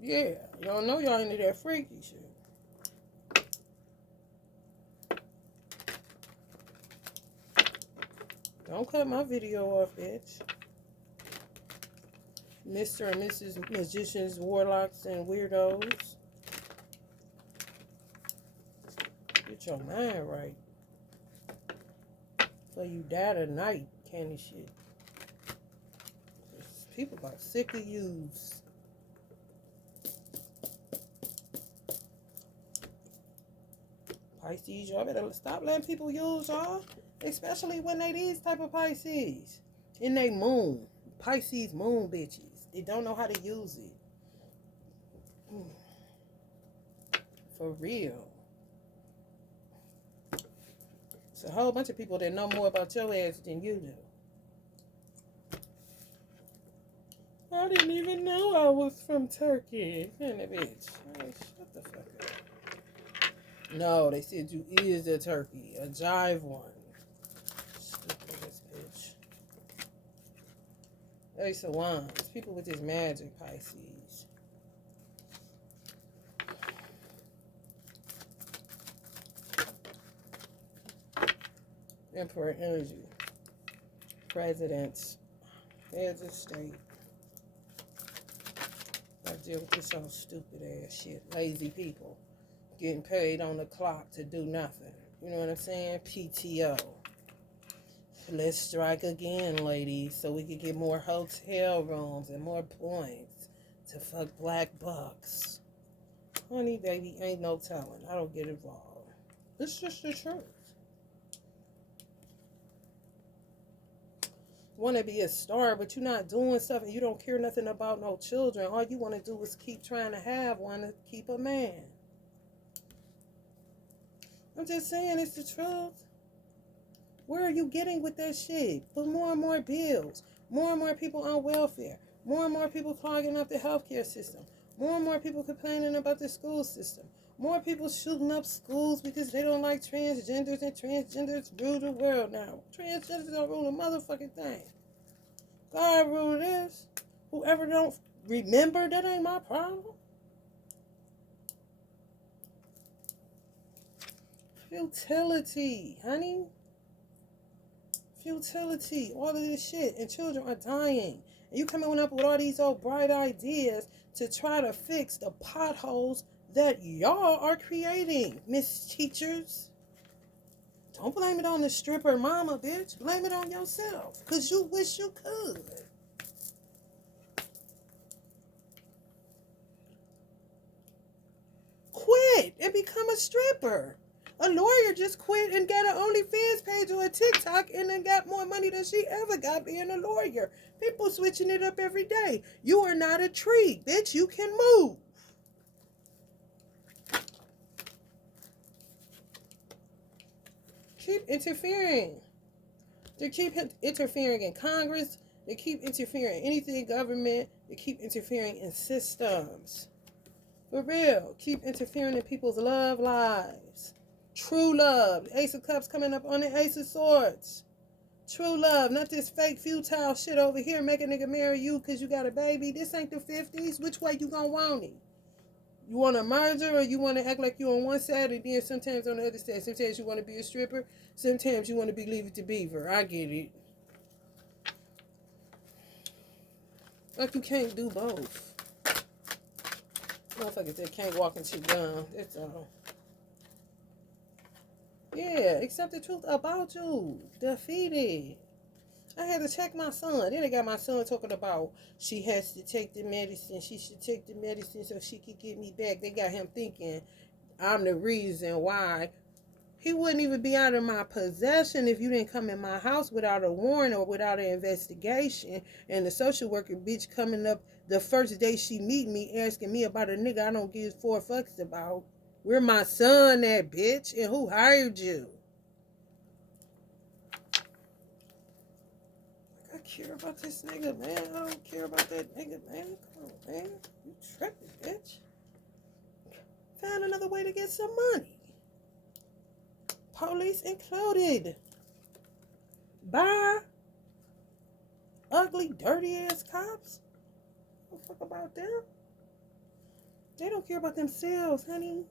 Yeah, y'all know y'all into that freaky shit. Don't cut my video off, bitch. Mr. and Mrs. Magicians, Warlocks, and Weirdos. Get your mind right. So you die tonight, candy shit. People got sick of yous. Pisces, y'all better stop letting people use y'all. Especially when they these type of Pisces. In they moon. Pisces moon bitches. They don't know how to use it. For real. It's a whole bunch of people that know more about your ass than you do. I didn't even know I was from Turkey. Man, that bitch. Oh, shut the fuck up. No, they said you is a turkey. A jive one. Stupidest bitch. Ace of Wands. People with this magic, Pisces. Emperor energy. Presidents. Heads of state. I deal with this all stupid ass shit. Lazy people. Getting paid on the clock to do nothing. You know what I'm saying? PTO. Let's strike again, ladies, so we can get more hotel rooms and more points to fuck black bucks. Honey, baby, ain't no telling. I don't get involved. It's just the truth. Want to be a star, but you're not doing stuff and you don't care nothing about no children. All you want to do is keep trying to have one to keep a man. I'm just saying it's the truth. Where are you getting with that shit? Put more and more bills. More and more people on welfare. More and more people clogging up the healthcare system. More and more people complaining about the school system. More people shooting up schools because they don't like transgenders, and transgenders rule the world now. Transgenders don't rule a motherfucking thing. God rule this. Whoever don't remember, that ain't my problem. Futility, honey. Futility. All of this shit. And children are dying. And you coming up with all these old bright ideas to try to fix the potholes that y'all are creating, Miss Teachers. Don't blame it on the stripper mama, bitch. Blame it on yourself. Because you wish you could. Quit and become a stripper. A lawyer just quit and got an OnlyFans page or a TikTok and then got more money than she ever got being a lawyer. People switching it up every day. You are not a tree, bitch. You can move. Keep interfering. They keep interfering in Congress. They keep interfering in anything government. They keep interfering in systems. For real. Keep interfering in people's love lives. True love. The Ace of Cups coming up on the Ace of Swords. True love. Not this fake futile shit over here. Make a nigga marry you because you got a baby. This ain't the 50s. Which way you gonna want it? You want a merger or you want to act like you on one side and then sometimes on the other side? Sometimes you want to be a stripper. Sometimes you want to be Leave It to Beaver. I get it. Like you can't do both. Motherfuckers that can't walk and chew gum. That's all. Yeah, accept the truth about you. Defeated. I had to check my son. Then I got my son talking about she has to take the medicine. She should take the medicine so she could get me back. They got him thinking I'm the reason why. He wouldn't even be out of my possession if you didn't come in my house without a warrant or without an investigation. And the social worker bitch coming up the first day she meet me asking me about a nigga I don't give 4 fucks about. Where my son at, bitch? And who hired you? I care about this nigga, man. I don't care about that nigga, man. Come on, man. You tripping, bitch. Find another way to get some money. Police included. Bye. Ugly, dirty ass cops. Don't fuck about them. They don't care about themselves, honey.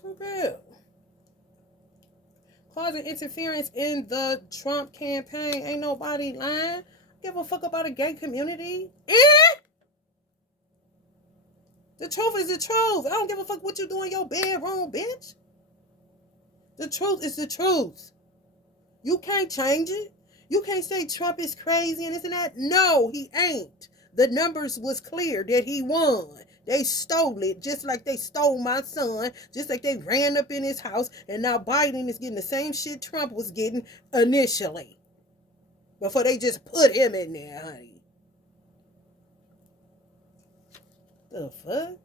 For real. Causing interference in the Trump campaign. Ain't nobody lying. Give a fuck about a gay community. The truth is the truth. I don't give a fuck what you do in your bedroom, bitch. The truth is the truth. You can't change it. You can't say Trump is crazy and this and that. No, he ain't. The numbers was clear that he won. They stole it just like they stole my son, just like they ran up in his house, and now Biden is getting the same shit Trump was getting initially. Before they just put him in there, honey. The fuck?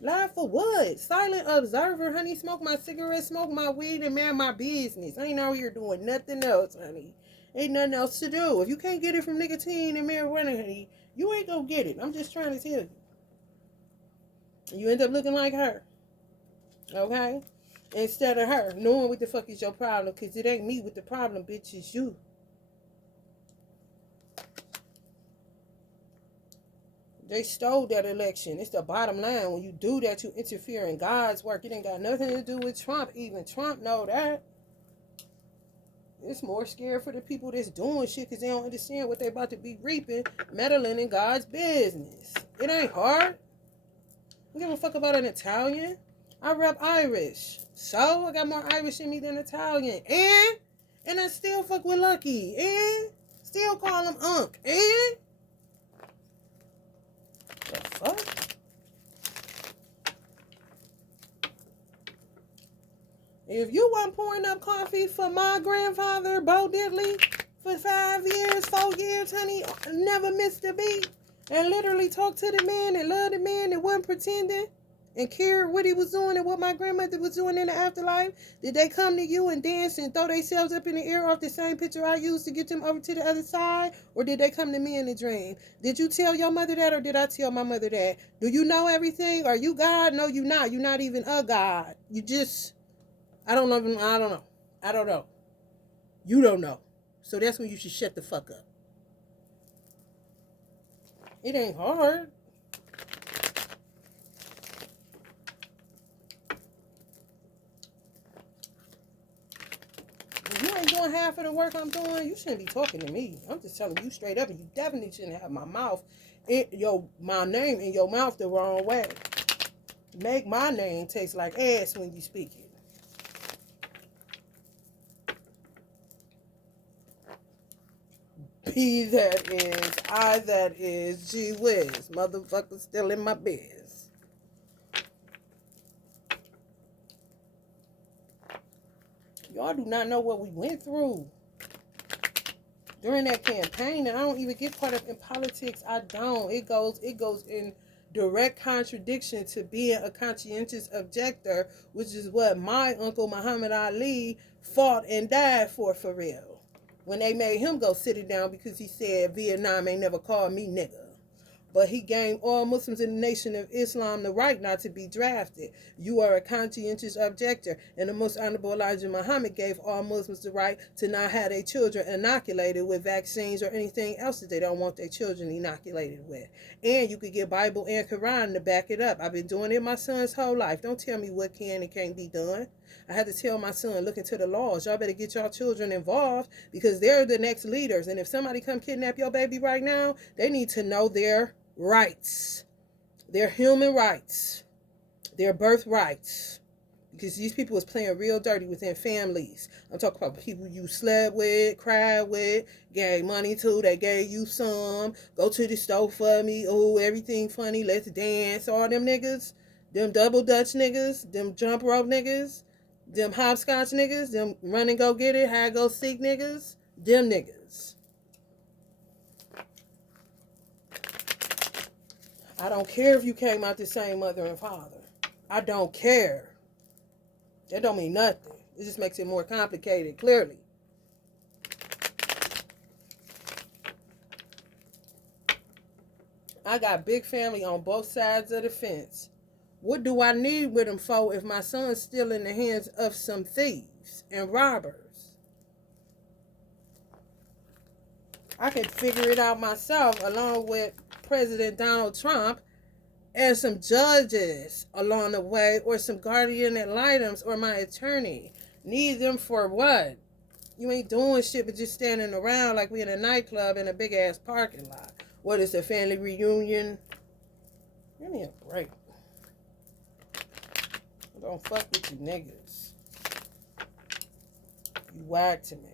Lie for what? Silent observer, honey. Smoke my cigarette, smoke my weed, and man my business. I ain't out here doing nothing else, honey. Ain't nothing else to do. If you can't get it from nicotine and marijuana, honey, you ain't gonna get it. I'm just trying to tell you. You end up looking like her. Okay? Instead of her, knowing what the fuck is your problem. Because it ain't me with the problem, bitch. It's you. They stole that election. It's the bottom line. When you do that, you interfere in God's work. It ain't got nothing to do with Trump. Even Trump know that. It's more scary for the people that's doing shit because they don't understand what they about to be reaping, meddling in God's business. It ain't hard. I don't give a fuck about an Italian. I rep Irish. So, I got more Irish in me than Italian. And I still fuck with Lucky. And still call him Unc. And the fuck? If you weren't pouring up coffee for my grandfather, Bo Diddley, for 5 years, 4 years, honey, never missed a beat, and literally talked to the man and loved the man and wasn't pretending and cared what he was doing and what my grandmother was doing in the afterlife, did they come to you and dance and throw themselves up in the air off the same picture I used to get them over to the other side? Or did they come to me in a dream? Did you tell your mother that, or did I tell my mother that? Do you know everything? Are you God? No, you're not. You're not even a God. You just... I don't know. You don't know. So that's when you should shut the fuck up. It ain't hard. If you ain't doing half of the work I'm doing, you shouldn't be talking to me. I'm just telling you straight up, and you definitely shouldn't have my name in your mouth the wrong way. Make my name taste like ass when you speak it. P that is, I that is, gee whiz. Motherfucker still in my biz. Y'all do not know what we went through during that campaign, and I don't even get caught up in politics. I don't. It goes in direct contradiction to being a conscientious objector, which is what my uncle Muhammad Ali fought and died for real. When they made him go sit it down because he said Vietnam ain't never called me nigga. But he gave all Muslims in the Nation of Islam the right not to be drafted. You are a conscientious objector. And the Most Honorable Elijah Muhammad gave all Muslims the right to not have their children inoculated with vaccines or anything else that they don't want their children inoculated with. And you could get Bible and Quran to back it up. I've been doing it my son's whole life. Don't tell me what can and can't be done. I had to tell my son, look into the laws. Y'all better get y'all children involved because they're the next leaders. And if somebody come kidnap your baby right now, they need to know their rights, their human rights, their birth rights. Because these people was playing real dirty within families. I'm talking about people you slept with, cried with, gave money to, they gave you some, go to the store for me, oh, everything funny, let's dance, all them niggas, them double dutch niggas, them jump rope niggas, them hopscotch niggas, them run and go get it, hide go seek niggas, them niggas. I don't care if you came out the same mother and father. I don't care. That don't mean nothing. It just makes it more complicated, clearly. I got big family on both sides of the fence. What do I need with them for if my son's still in the hands of some thieves and robbers? I could figure it out myself along with President Donald Trump and some judges along the way, or some guardian ad litems, or my attorney. Need them for what? You ain't doing shit but just standing around like we in a nightclub in a big ass parking lot. What is a family reunion? Give me a break. Don't fuck with you niggas. You whack to me.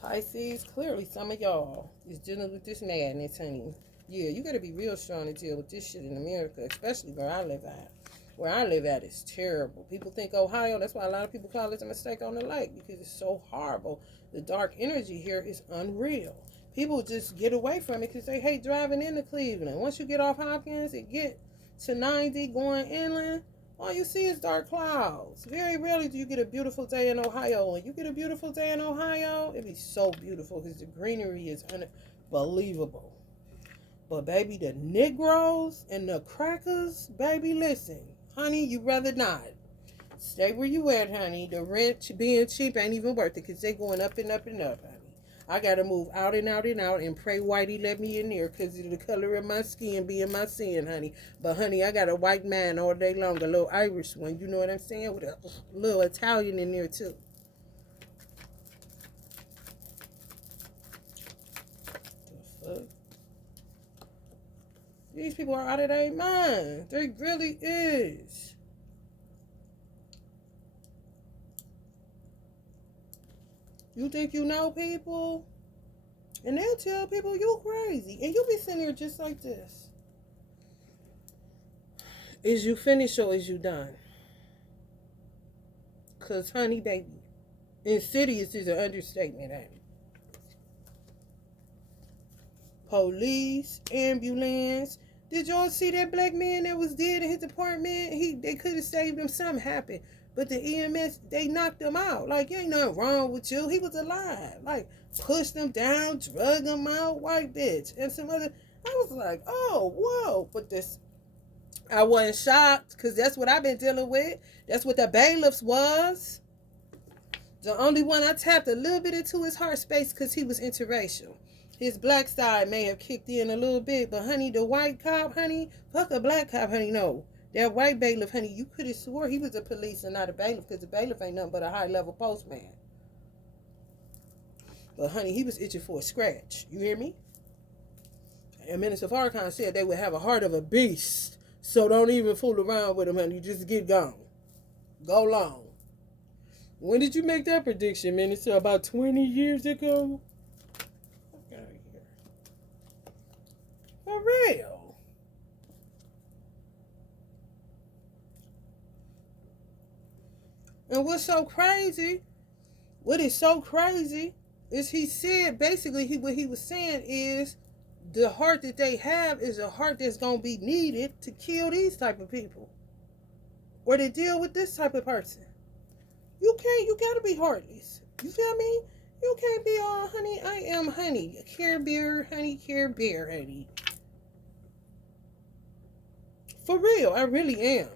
Pisces, clearly some of y'all is dealing with this madness, honey. Yeah, you gotta be real strong to deal with this shit in America, especially where I live at. Where I live at is terrible. People think Ohio, that's why a lot of people call it a mistake on the lake, because it's so horrible. The dark energy here is unreal. People just get away from it because they hate driving into Cleveland. Once you get off Hopkins and get to 90 going inland, all you see is dark clouds. Very rarely do you get a beautiful day in Ohio. When you get a beautiful day in Ohio, it'd be so beautiful because the greenery is unbelievable. But baby, the Negroes and the crackers, baby, listen. Honey, you rather not. Stay where you at, honey. The rent being cheap ain't even worth it because they going up and up and up, honey. I got to move out and out and out and pray Whitey let me in there because of the color of my skin being my sin, honey. But, honey, I got a white man all day long, a little Irish one, you know what I'm saying, with a little Italian in there, too. The fuck? These people are out of their mind. They really is. You think you know people? And they'll tell people you crazy. And you'll be sitting here just like this. Is you finished or is you done? Because, honey, baby, insidious is an understatement, ain't it? Police, ambulance. Did y'all see that black man that was dead in his apartment? They could have saved him. Something happened. But the EMS, they knocked him out. Like, ain't nothing wrong with you. He was alive. Like, pushed him down, drug him out, white bitch. And some other, I was like, oh, whoa. But this, I wasn't shocked because that's what I've been dealing with. That's what the bailiffs was. The only one I tapped a little bit into his heart space because he was interracial. His black side may have kicked in a little bit, but honey, the white cop, honey, fuck a black cop, honey, no. That white bailiff, honey, you could have swore he was a police and not a bailiff because the bailiff ain't nothing but a high-level postman. But, honey, he was itching for a scratch. You hear me? And Minister Farrakhan said they would have a heart of a beast. So don't even fool around with him, honey. Just get gone. Go long. When did you make that prediction, Minister? About 20 years ago? Get out of here. For real. And what is so crazy is he said, basically, what he was saying is the heart that they have is a heart that's going to be needed to kill these type of people. Or to deal with this type of person. You got to be heartless. You feel me? You can't be all, honey, I am honey. Care Bear, honey. For real, I really am.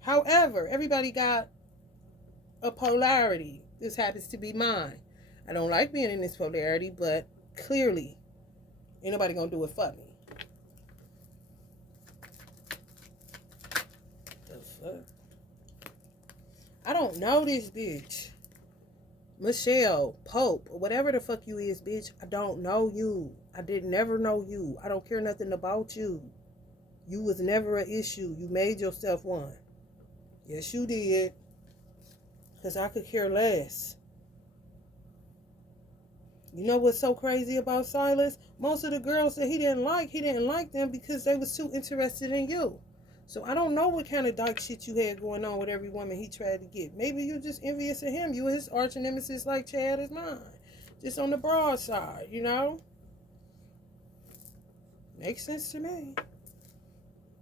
However, everybody got a polarity. This happens to be mine. I don't like being in this polarity, but clearly, ain't nobody gonna do it for me. The fuck? I don't know this bitch. Michelle, Pope, or whatever the fuck you is, bitch. I don't know you. I did never know you. I don't care nothing about you. You was never an issue. You made yourself one. Yes, you did. Because I could care less. You know what's so crazy about Silas? Most of the girls that he didn't like them because they was too interested in you. So I don't know what kind of dark shit you had going on with every woman he tried to get. Maybe you're just envious of him. You were his arch nemesis like Chad is mine. Just on the broad side, you know? Makes sense to me.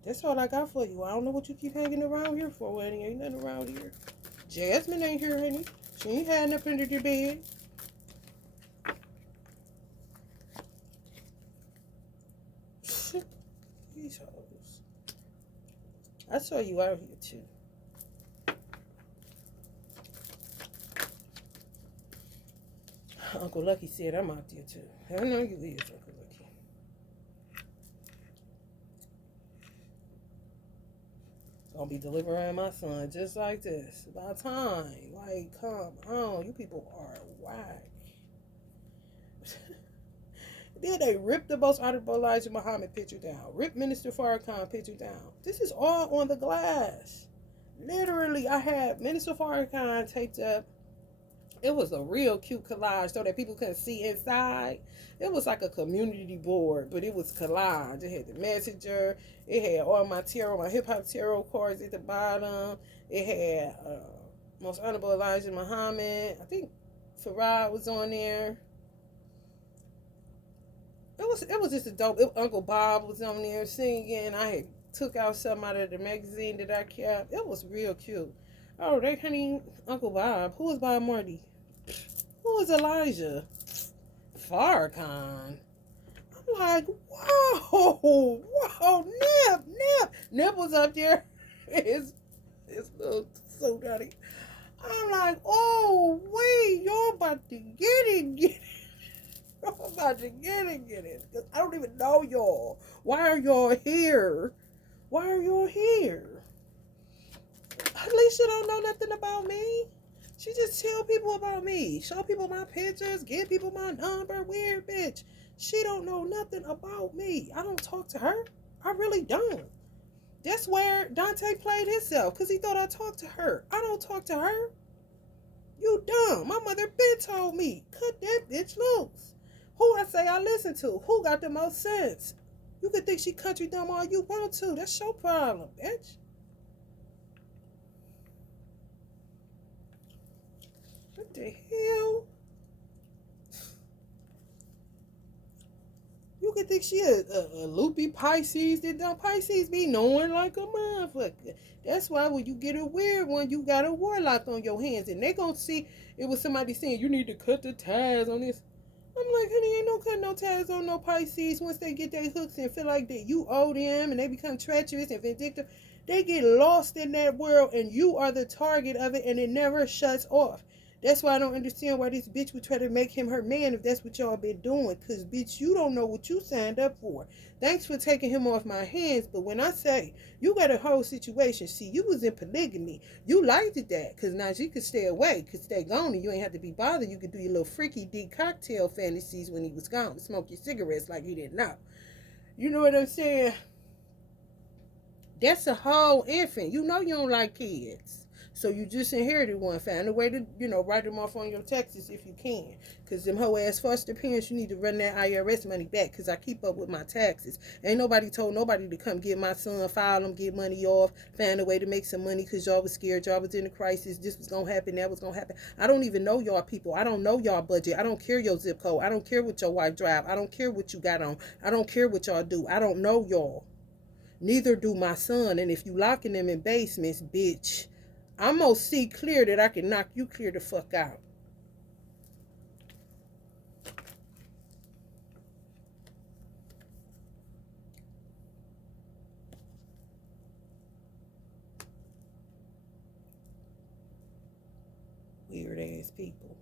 That's all I got for you. I don't know what you keep hanging around here for, honey. Ain't nothing around here. Jasmine ain't here, honey. She ain't hiding up under your bed. these hoes. I saw you out here too. Uncle Lucky said I'm out there too. I know you is, Uncle Lucky. Gonna be delivering my son just like this. About time. Like, come on. You people are whack. Then they ripped the most Honorable Elijah Muhammad picture down. Ripped Minister Farrakhan picture down. This is all on the glass. Literally, I had Minister Farrakhan taped up. It was a real cute collage so that people couldn't see inside. It was like a community board, but it was collage. It had the messenger. It had all my tarot, my hip-hop tarot cards at the bottom. It had Most Honorable Elijah Muhammad. I think Farad was on there. It was just a dope. Uncle Bob was on there singing. I had took out some out of the magazine that I kept. It was real cute. Oh, they honey, Uncle Bob. Who was Bob Marley? Who was Elijah? Farrakhan. I'm like, whoa, Nip was up there. His little so daddy. I'm like, oh wait, y'all about to get it. I'm about to get it. Because I don't even know y'all. Why are y'all here? Alicia don't know nothing about me. She just tell people about me. Show people my pictures. Give people my number. Weird bitch. She don't know nothing about me. I don't talk to her. I really don't. That's where Dante played himself. Because he thought I talked to her. I don't talk to her. You dumb. My mother been told me. Cut that bitch loose. Who I say I listen to? Who got the most sense? You can think she country dumb all you want to. That's your problem, bitch. What the hell? You can think she a loopy Pisces. That dumb Pisces be knowing like a motherfucker. That's why when you get a weird one, you got a warlock on your hands. And they gonna see it was somebody saying you need to cut the ties on this. I'm like, honey, ain't no cutting no ties on no Pisces. Once they get their hooks and feel like that you owe them and they become treacherous and vindictive, they get lost in that world and you are the target of it and it never shuts off. That's why I don't understand why this bitch would try to make him her man if that's what y'all been doing. Because, bitch, you don't know what you signed up for. Thanks for taking him off my hands. But when I say you got a whole situation, see, you was in polygamy. You liked it that. Because now you could stay away, could stay gone, and you ain't have to be bothered. You could do your little freaky D cocktail fantasies when he was gone. Smoke your cigarettes like he didn't know. You know what I'm saying? That's a whole infant. You know you don't like kids. So you just inherited one. Find a way to, write them off on your taxes if you can. Because them whole ass foster parents, you need to run that IRS money back. Because I keep up with my taxes. Ain't nobody told nobody to come get my son, file him, get money off, find a way to make some money because y'all was scared. Y'all was in a crisis. This was going to happen. That was going to happen. I don't even know y'all people. I don't know y'all budget. I don't care your zip code. I don't care what your wife drive. I don't care what you got on. I don't care what y'all do. I don't know y'all. Neither do my son. And if you locking them in basements, bitch, I'm gonna see clear that I can knock you clear the fuck out. Weird ass people.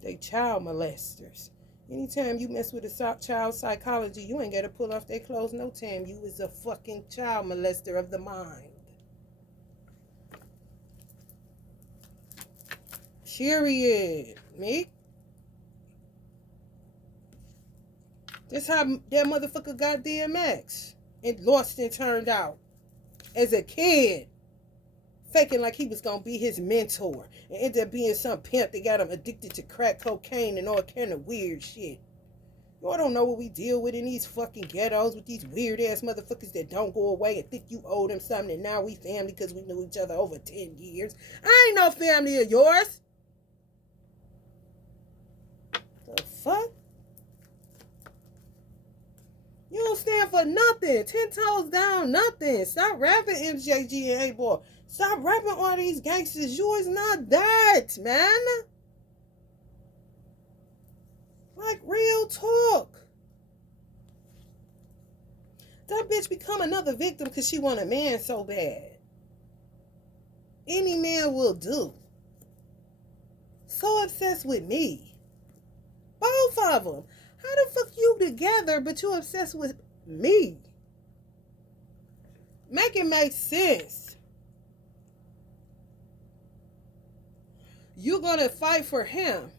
They child molesters. Anytime you mess with a child psychology, you ain't gotta pull off their clothes no time. You is a fucking child molester of the mind. Period. Me? That's how that motherfucker got DMX. And lost and turned out. As a kid. Faking like he was gonna be his mentor. And ended up being some pimp that got him addicted to crack cocaine and all kind of weird shit. Y'all don't know what we deal with in these fucking ghettos with these weird ass motherfuckers that don't go away and think you owe them something and now we family because we knew each other over 10 years. I ain't no family of yours. The fuck? You don't stand for nothing. 10 toes down, nothing. Stop rapping, MJG and A-Boy. Stop rapping all these gangsters. You is not that, man. Like, real talk. bitch become another victim because she want a man so bad. Any man will do. So obsessed with me. Both of them. How the fuck you together but you obsessed with me? Make it make sense. You gonna fight for him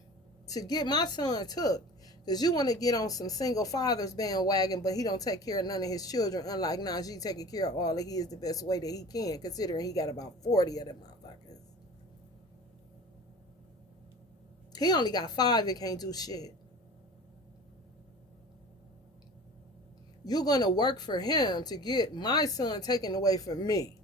to get my son took because you want to get on some single fathers bandwagon, but he don't take care of none of his children, unlike Najee taking care of all of his the best way that he can, considering he got about 40 of them motherfuckers. He only got 5 and can't do shit. You're going to work for him to get my son taken away from me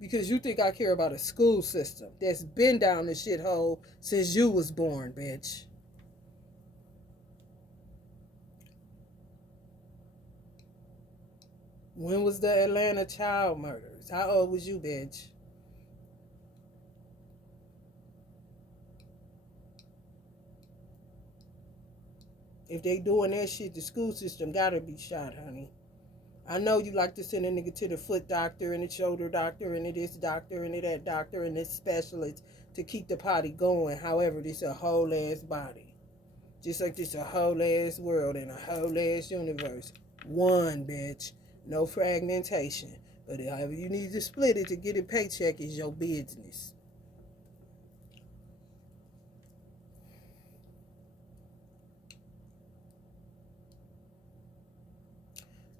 because you think I care about a school system that's been down the shithole since you was born, bitch. When was the Atlanta child murders? How old was you, bitch? If they doing that shit, the school system gotta be shot, honey. I know you like to send a nigga to the foot doctor and the shoulder doctor and this doctor and that doctor and this specialist to keep the potty going. However, this a whole ass body. Just like this a whole ass world and a whole ass universe. One, bitch. No fragmentation. But however you need to split it to get a paycheck is your business.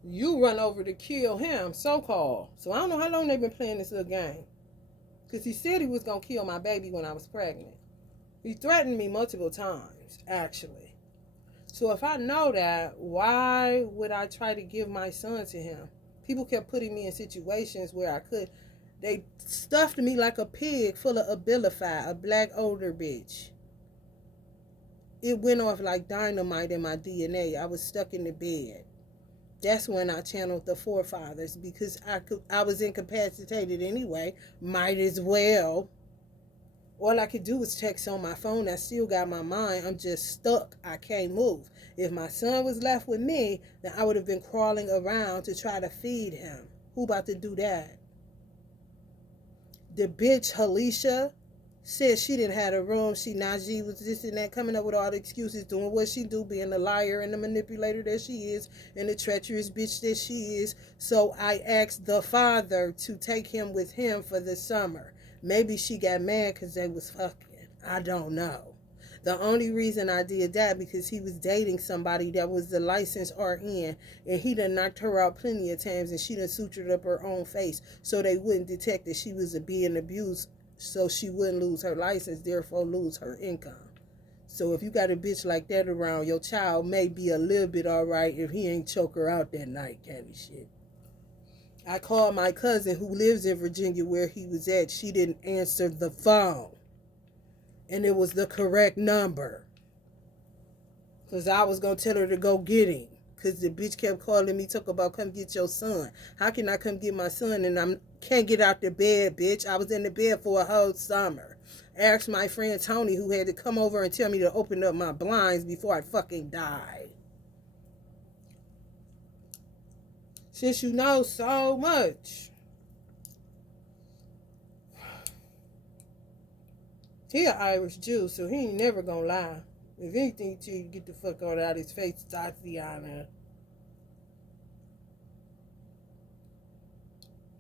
You run over to kill him, so-called. So I don't know how long they've been playing this little game. Because he said he was going to kill my baby when I was pregnant. He threatened me multiple times, actually. So if I know that, why would I try to give my son to him? People kept putting me in situations where I could. They stuffed me like a pig full of Abilify, a black older bitch. It went off like dynamite in my DNA. I was stuck in the bed. That's when I channeled the forefathers because I was incapacitated anyway. Might as well. All I could do was text on my phone. I still got my mind. I'm just stuck. I can't move. If my son was left with me, then I would have been crawling around to try to feed him. Who about to do that? The bitch Halisha said she didn't have a room. Najee was this and that, coming up with all the excuses, doing what she do, being the liar and the manipulator that she is, and the treacherous bitch that she is. So I asked the father to take him with him for the summer. Maybe she got mad because they was fucking. I don't know. The only reason I did that because he was dating somebody that was the licensed RN, and he done knocked her out plenty of times, and she done sutured up her own face so they wouldn't detect that she was being abused, so she wouldn't lose her license, therefore lose her income. So if you got a bitch like that around, your child may be a little bit all right if he ain't choke her out that night, kind of shit. I called my cousin who lives in Virginia where he was at. She didn't answer the phone. And it was the correct number. Because I was going to tell her to go get him. Because the bitch kept calling me, talk about come get your son. How can I come get my son and I can't get out the bed, bitch? I was in the bed for a whole summer. Asked my friend Tony, who had to come over and tell me to open up my blinds before I fucking died. Since you know so much. He an Irish Jew, so he ain't never gonna lie. If anything, to get the fuck out of his face, Tatiana.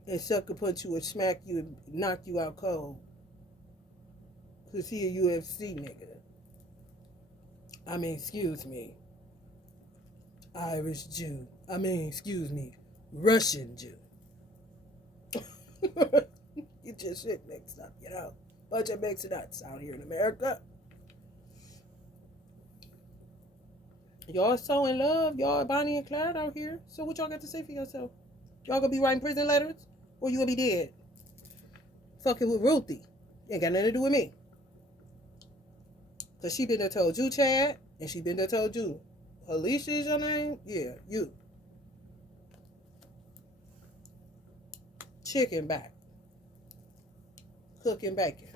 And sucker punch you and smack you and knock you out cold. Because he a UFC nigga. I mean, excuse me. Irish Jew. I mean, excuse me. Russian Jew. Get your shit mixed up, you know. Bunch of mixed nuts out here in America. Y'all so in love. Y'all Bonnie and Clyde out here. So what y'all got to say for yourself? Y'all gonna be writing prison letters? Or you gonna be dead? Fucking with Ruthie. Ain't got nothing to do with me. Cause she been there told you, Chad. And she been there told you. Alicia is your name? Yeah, you. Chicken back. Cooking bacon.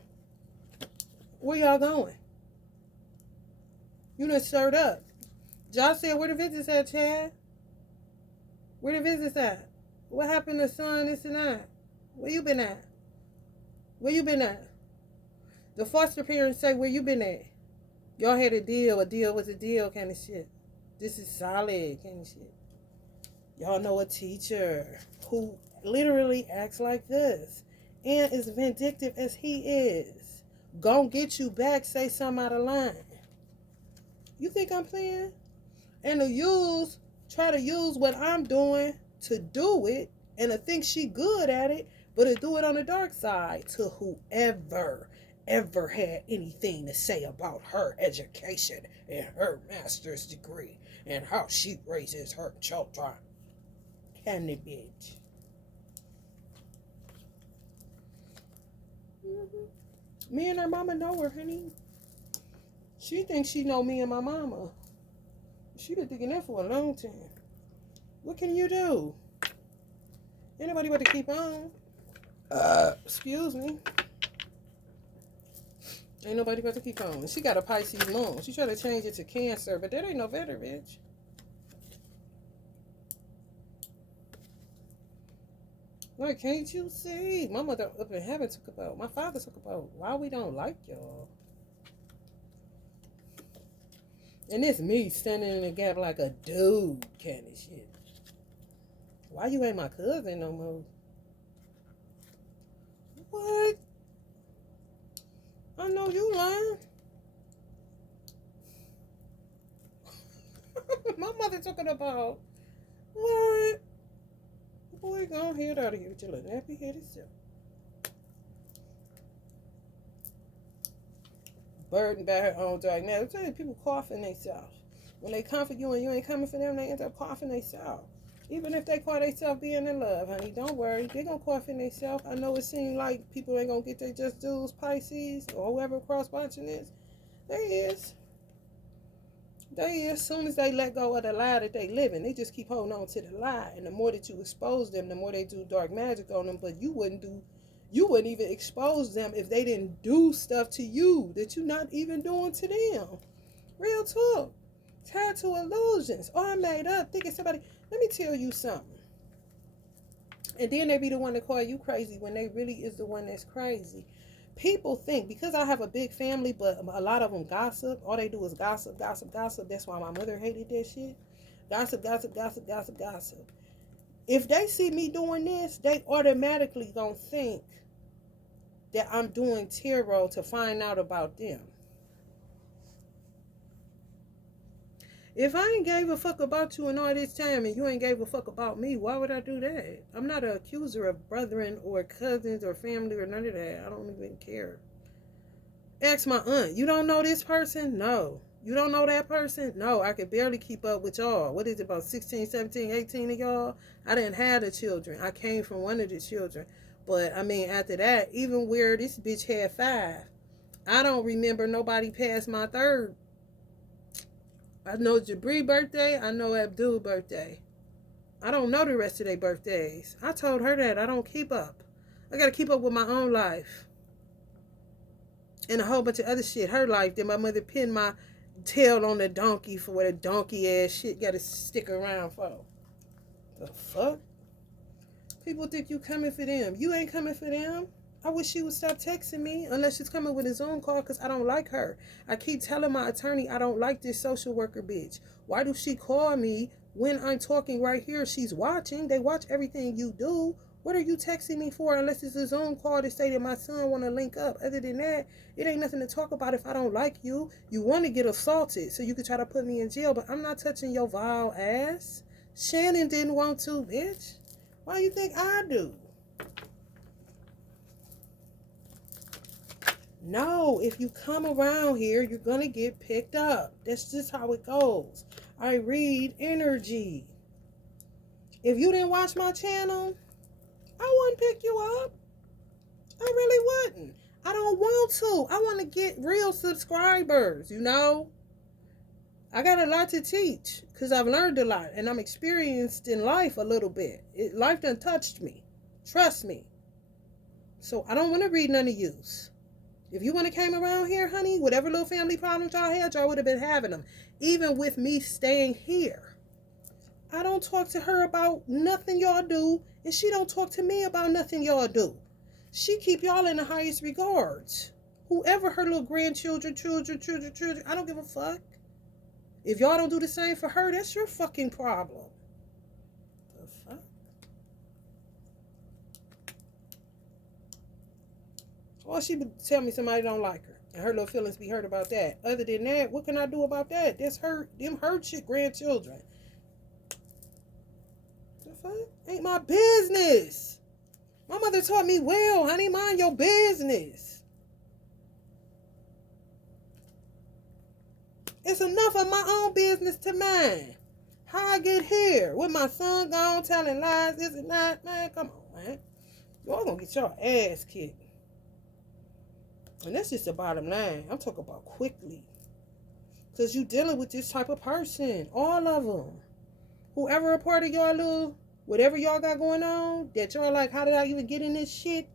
Where y'all going? You done stirred up. Josh said, where the visitors at, Chad? Where the visits at? What happened to son, this and that? Where you been at? Where you been at? The foster parents say, where you been at? Y'all had a deal was a deal kind of shit. This is solid kind of shit. Y'all know a teacher who literally acts like this and is vindictive as he is. Gon' get you back, say something out of line. You think I'm playing? And try to use what I'm doing to do it, and to think she good at it, but to do it on the dark side to whoever ever had anything to say about her education and her master's degree and how she raises her children. Can it, bitch? Me and her mama know her, honey. She thinks she know me and my mama. She been thinking that for a long time. What can you do? Ain't nobody but to keep on. Excuse me. Ain't nobody but to keep on. She got a Pisces moon. She tried to change it to Cancer, but that ain't no better, bitch. Like, can't you see? My mother up in heaven talk about, my father talk about why we don't like y'all. And it's me standing in the gap like a dude kind of shit. Why you ain't my cousin no more? What? I know you lying. My mother talking about what? Boy, go ahead out of here with your little nappy headed self. Burdened by her own diagnosis. I tell you, people coughing themselves. When they come for you and you ain't coming for them, they end up coughing themselves. Even if they call themselves being in love, honey, don't worry. They're going to cough in themselves. I know it seems like people ain't going to get their just dues, Pisces, or whoever cross watching this. There is. As soon as they let go of the lie that they live in, they just keep holding on to the lie. And the more that you expose them, the more they do dark magic on them. But you wouldn't even expose them if they didn't do stuff to you that you're not even doing to them. Real talk. Tied to illusions. Oh, I made up thinking somebody. Let me tell you something. And then they be the one to call you crazy when they really is the one that's crazy. People think, because I have a big family, but a lot of them gossip. All they do is gossip, gossip, gossip. That's why my mother hated that shit. Gossip, gossip, gossip, gossip, gossip. If they see me doing this, they automatically gonna think that I'm doing tarot to find out about them. If I ain't gave a fuck about you in all this time and you ain't gave a fuck about me, why would I do that? I'm not an accuser of brethren or cousins or family or none of that. I don't even care. Ask my aunt. You don't know this person? No. You don't know that person? No. I could barely keep up with y'all. What is it, about 16, 17, 18 of y'all? I didn't have the children. I came from one of the children. But, I mean, after that, even where this bitch had 5, I don't remember nobody past my 3rd. I know Jabri's birthday. I know Abdul's birthday. I don't know the rest of their birthdays. I told her that I don't keep up. I got to keep up with my own life. And a whole bunch of other shit. Her life. Then my mother pinned my tail on the donkey for what a donkey ass shit got to stick around for. The fuck? People think you coming for them. You ain't coming for them. I wish she would stop texting me unless she's coming with a Zoom call because I don't like her. I keep telling my attorney I don't like this social worker bitch. Why do she call me when I'm talking right here? She's watching. They watch everything you do. What are you texting me for unless it's a Zoom call to say that my son want to link up? Other than that, it ain't nothing to talk about if I don't like you. You want to get assaulted so you could try to put me in jail, but I'm not touching your vile ass. Shannon didn't want to, bitch. Why you think I do? No, if you come around here, you're going to get picked up. That's just how it goes. I read energy. If you didn't watch my channel, I wouldn't pick you up. I really wouldn't. I don't want to. I want to get real subscribers, you know. I got a lot to teach because I've learned a lot and I'm experienced in life a little bit. Life done touched me. Trust me. So I don't want to read none of yous. If you would have came around here, honey, whatever little family problems y'all had, y'all would have been having them. Even with me staying here. I don't talk to her about nothing y'all do, and she don't talk to me about nothing y'all do. She keep y'all in the highest regards. Whoever her little grandchildren, children, I don't give a fuck. If y'all don't do the same for her, that's your fucking problem. The fuck? Well, she would tell me somebody don't like her, and her little feelings be hurt about that. Other than that, what can I do about that? That's her shit grandchildren. The fuck? Ain't my business. My mother taught me well, honey, mind your business. It's enough of my own business to mind. How I get here with my son gone telling lies, this and that, man, come on, man. Y'all gonna get your ass kicked. And that's just the bottom line. I'm talking about quickly. Because you dealing with this type of person. All of them. Whoever a part of y'all little, whatever y'all got going on, that y'all like, how did I even get in this shit?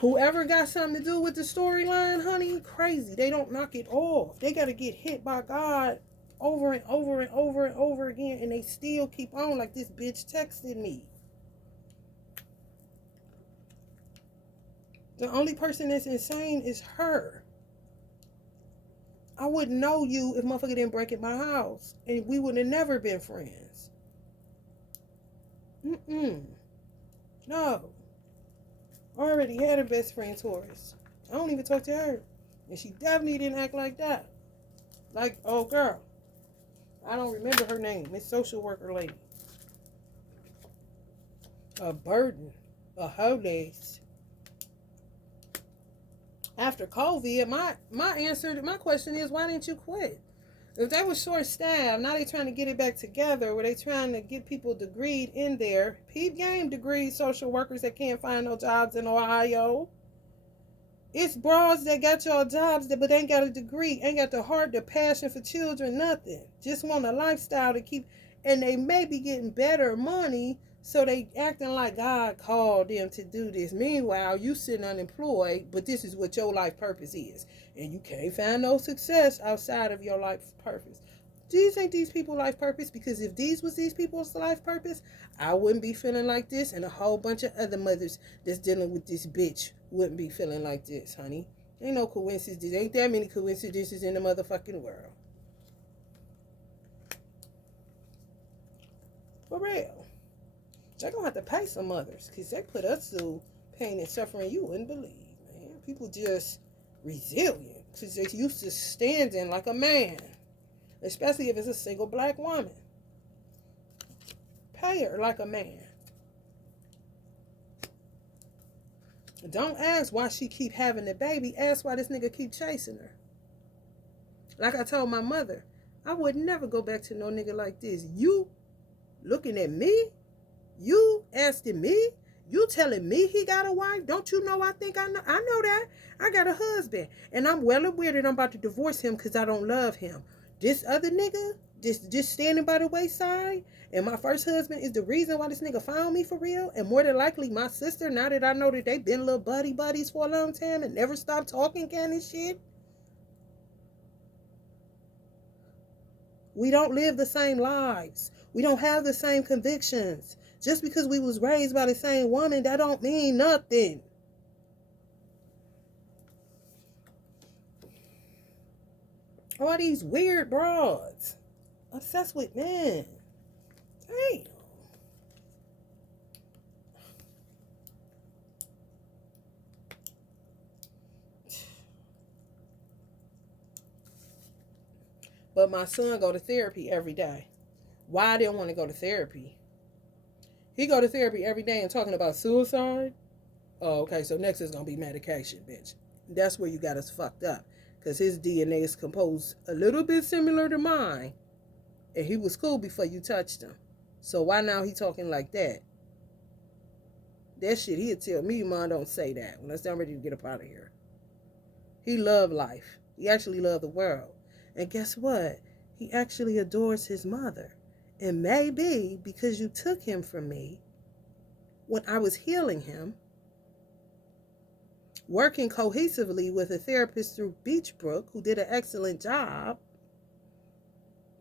Whoever got something to do with the storyline, honey, crazy. They don't knock it off. They got to get hit by God over and over and over and over again. And they still keep on like this bitch texted me. The only person that's insane is her. I wouldn't know you if motherfucker didn't break in my house. And we would have never been friends. No. I already had a best friend, Taurus. I don't even talk to her. And she definitely didn't act like that. Like, oh girl. I don't remember her name. It's social worker lady. A burden. A holidays. After COVID, my question is, why didn't you quit? If they were short-staffed, now they trying to get it back together, where they trying to get people degreed in there. Peep game degreed social workers that can't find no jobs in Ohio. It's broads that got y'all jobs, but ain't got a degree, ain't got the heart, the passion for children, nothing. Just want a lifestyle to keep, and they may be getting better money, so they acting like God called them to do this. Meanwhile, you sitting unemployed, but this is what your life purpose is. And you can't find no success outside of your life purpose. Do you think these people life purpose? Because if these was these people's life purpose, I wouldn't be feeling like this, and a whole bunch of other mothers that's dealing with this bitch wouldn't be feeling like this, honey. Ain't no coincidence. Ain't that many coincidences in the motherfucking world. For real. They're going to have to pay some mothers, because they put us through pain and suffering you wouldn't believe, man. People just resilient, because they're used to standing like a man, especially if it's a single black woman. Pay her like a man. Don't ask why she keep having the baby. Ask why this nigga keep chasing her. Like I told my mother, I would never go back to no nigga like this. You looking at me? You asking me? You telling me he got a wife? Don't you know I think I know? I know that. I got a husband. And I'm well aware that I'm about to divorce him because I don't love him. This other nigga, just standing by the wayside, and my first husband is the reason why this nigga found me for real. And more than likely, my sister, now that I know that they been little buddies for a long time and never stopped talking kind of shit. We don't live the same lives. We don't have the same convictions. Just because we was raised by the same woman, that don't mean nothing. All these weird broads obsessed with men. Damn. But my son go to therapy every day. Why I didn't want to go to therapy? He go to therapy every day and talking about suicide. Oh, okay, so next is going to be medication, bitch. That's where you got us fucked up. Because his DNA is composed a little bit similar to mine. And he was cool before you touched him. So why now he talking like that? That shit, he'd tell me, Mom, don't say that. When I'm ready to get up out of here. He loved life. He actually loved the world. And guess what? He actually adores his mother. And maybe because you took him from me when I was healing him, working cohesively with a therapist through Beachbrook who did an excellent job,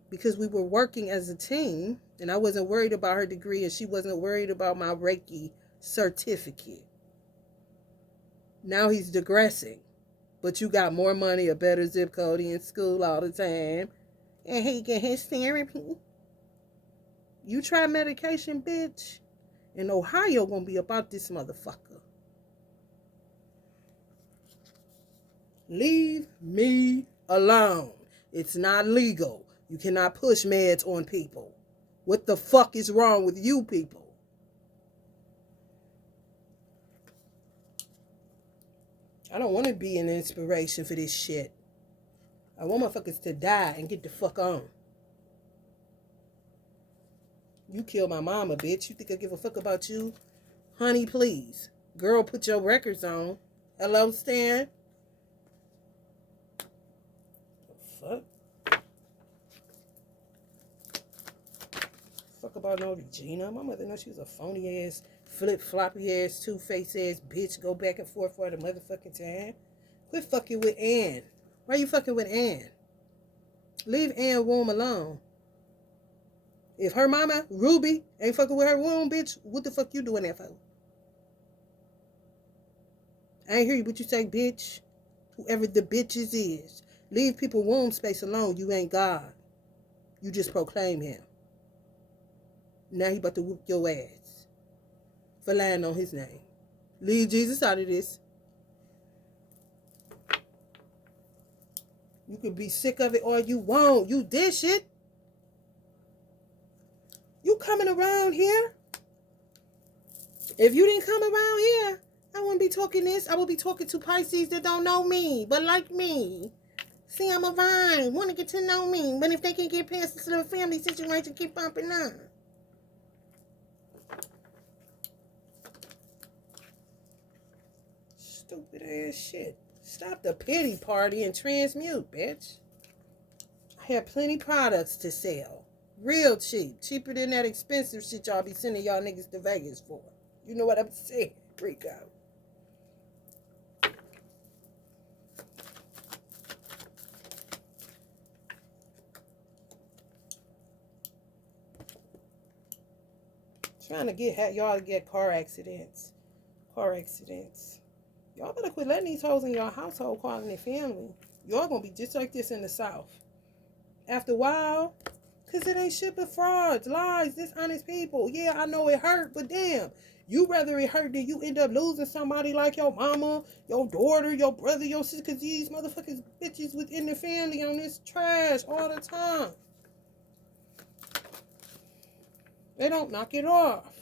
because we were working as a team, and I wasn't worried about her degree, and she wasn't worried about my Reiki certificate. Now he's digressing. But you got more money, a better zip code, in school all the time, and he get his therapy. You try medication, bitch, and Ohio gonna be about this motherfucker. Leave me alone. It's not legal. You cannot push meds on people. What the fuck is wrong with you people? I don't want to be an inspiration for this shit. I want motherfuckers to die and get the fuck on. You killed my mama, bitch. You think I give a fuck about you? Honey, please. Girl, put your records on. Hello, Stan? Fuck. Fuck about no Regina. My mother knows she was a phony ass, flip floppy ass, two-faced ass bitch. Go back and forth for the motherfucking time. Quit fucking with Ann. Why you fucking with Ann? Leave Ann womb alone. If her mama, Ruby, ain't fucking with her womb, bitch, what the fuck you doing that for? I ain't hear you, what you say, bitch. Whoever the bitches is. Leave people womb space alone. You ain't God. You just proclaim him. Now he about to whoop your ass for lying on his name. Leave Jesus out of this. You can be sick of it all you want. You did shit. You coming around here? If you didn't come around here, I wouldn't be talking this. I would be talking to Pisces that don't know me, but like me. See, I'm a vine. Want to get to know me. But if they can get past this little family situation, keep bumping on. Stupid ass shit. Stop the pity party and transmute, bitch. I have plenty products to sell. Real cheap. Cheaper than that expensive shit y'all be sending y'all niggas to Vegas for. You know what I'm saying? Freak out. Trying to get y'all to get car accidents. Car accidents. Y'all better quit letting these hoes in your household calling their family. Y'all gonna be just like this in the South. After a while, because it ain't shit but frauds, lies, dishonest people. Yeah, I know it hurt, but damn. You rather it hurt than you end up losing somebody like your mama, your daughter, your brother, your sister, because these motherfuckers bitches within the family on this trash all the time. They don't knock it off.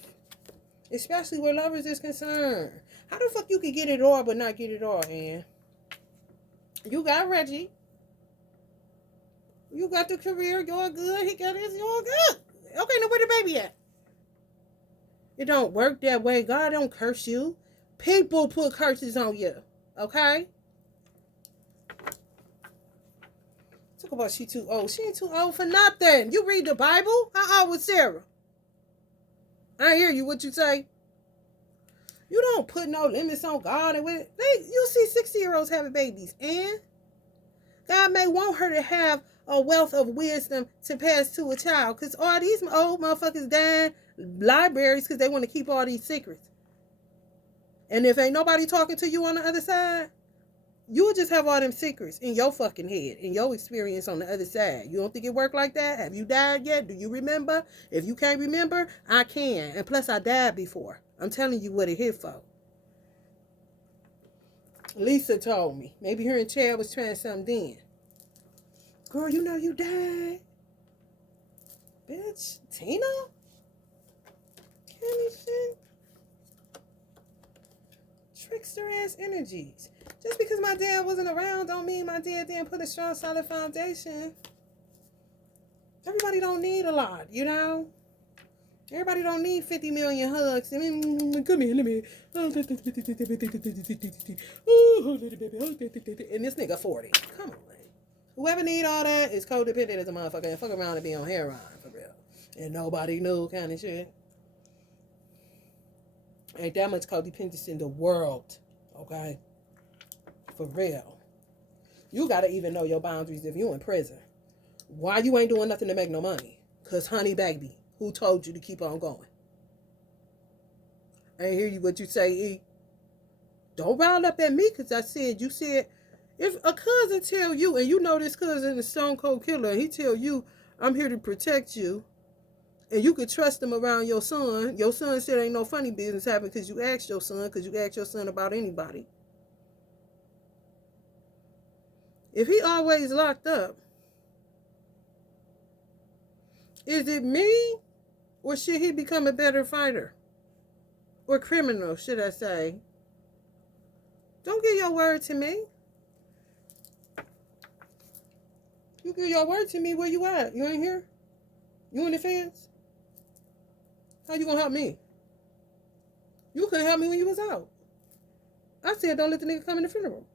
Especially where lovers is concerned. How the fuck you can get it all but not get it all, Ann? You got Reggie. You got the career. You're good. He got his. You're good. Okay, now where the baby at? It don't work that way. God don't curse you. People put curses on you. Okay? Talk about she too old. She ain't too old for nothing. You read the Bible? How old was Sarah? I hear you. What you say? You don't put no limits on God. And you see 60-year-olds having babies. And God may want her to have a wealth of wisdom to pass to a child. Because all these old motherfuckers dying libraries because they want to keep all these secrets. And if ain't nobody talking to you on the other side, you'll just have all them secrets in your fucking head, in your experience on the other side. You don't think it worked like that? Have you died yet? Do you remember? If you can't remember, I can. And plus, I died before. I'm telling you what it hit for. Lisa told me. Maybe her and Chad was trying something then. Girl, you know you died. Bitch. Tina? Kenny shit. Trickster ass energies. Just because my dad wasn't around don't mean my dad didn't put a strong, solid foundation. Everybody don't need a lot, you know? Everybody don't need 50 million hugs. I mean, come here, let me. And this nigga 40. Come on, man. Whoever need all that is codependent as a motherfucker and fuck around and be on heroin, for real. And nobody knew kind of shit. Ain't that much codependency in the world, okay? For real. You gotta even know your boundaries if you in prison. Why you ain't doing nothing to make no money? Because, honey, baby, who told you to keep on going? I ain't hear you what you say, E. Don't round up at me because I said, you said, if a cousin tell you, and you know this cousin is stone cold killer, and he tell you, I'm here to protect you, and you could trust him around your son said ain't no funny business happen because you asked your son about anybody. If he always locked up, is it me, or should he become a better fighter? Or criminal, should I say? Don't give your word to me. You give your word to me, where you at? You ain't here? You in the fence? How you gonna help me? You couldn't help me when you was out. I said don't let the nigga come in the funeral.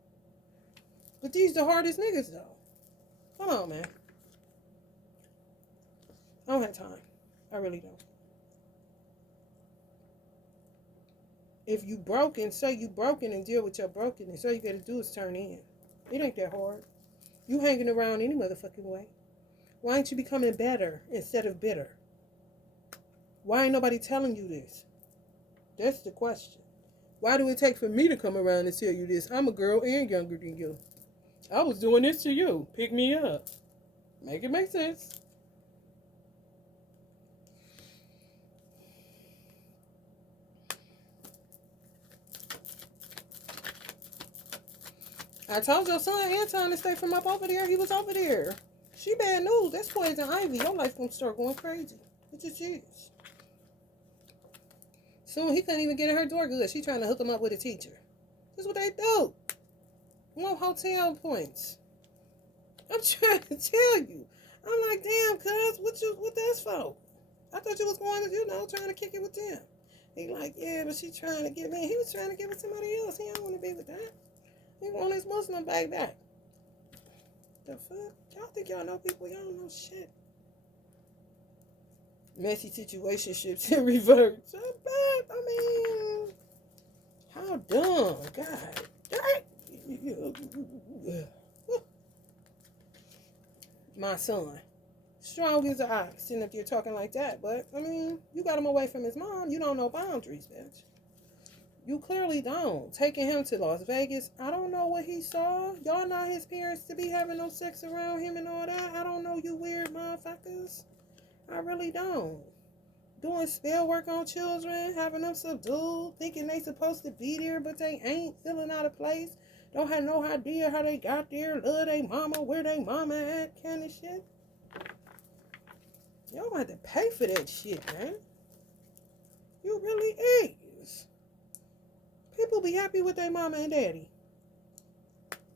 But these the hardest niggas though. Come on, man. I don't have time. I really don't. If you broken, say you broken and deal with your brokenness. All you gotta do is turn in. It ain't that hard. You hanging around any motherfucking way. Why ain't you becoming better instead of bitter? Why ain't nobody telling you this? That's the question. Why do it take for me to come around and tell you this? I'm a girl and younger than you. I was doing this to you. Pick me up. Make it make sense. I told your son Anton to stay from up over there. He was over there. She bad news. That's poison ivy. Your life gonna start going crazy. It just is. Soon he couldn't even get in her door good. She trying to hook him up with a teacher. That's what they do. Want hotel points. I'm trying to tell you. I'm like, damn, cuz, what that's for? I thought you was going to, trying to kick it with them. He like, yeah, but she trying to get me. He was trying to get with somebody else. He don't want to be with that. He want his Muslim back. The fuck? Y'all think y'all know people? Y'all don't know shit. Messy situationships in reverse. I mean, how dumb. God. My son. Strong as an ox, sitting up there talking like that. But, I mean, you got him away from his mom. You don't know boundaries, bitch. You clearly don't. Taking him to Las Vegas, I don't know what he saw. Y'all know his parents to be having no sex around him and all that. I don't know, you weird motherfuckers. I really don't. Doing spell work on children, having them subdued, thinking they supposed to be there, but they ain't, feeling out of place. Don't have no idea how they got there, love they mama, where they mama at, kind of shit. Y'all gonna have to pay for that shit, man. You really is. People be happy with their mama and daddy.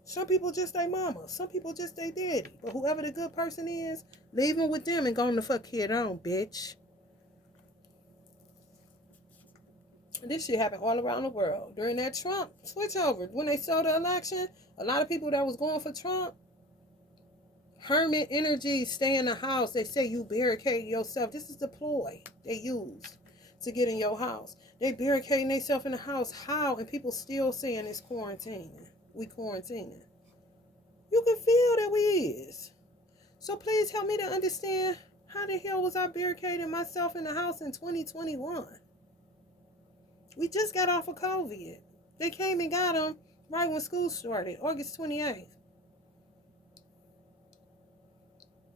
Some people just their mama. Some people just their daddy. But whoever the good person is, leave them with them and go on the fuck head on, bitch. This shit happened all around the world. During that Trump switchover, when they saw the election, a lot of people that was going for Trump, hermit energy, stay in the house. They say you barricade yourself. This is the ploy they use to get in your house. They barricading themselves in the house. How? And people still saying it's quarantining. We quarantining. You can feel that we is. So please help me to understand how the hell was I barricading myself in the house in 2021? We just got off of COVID. They came and got them right when school started, August 28th,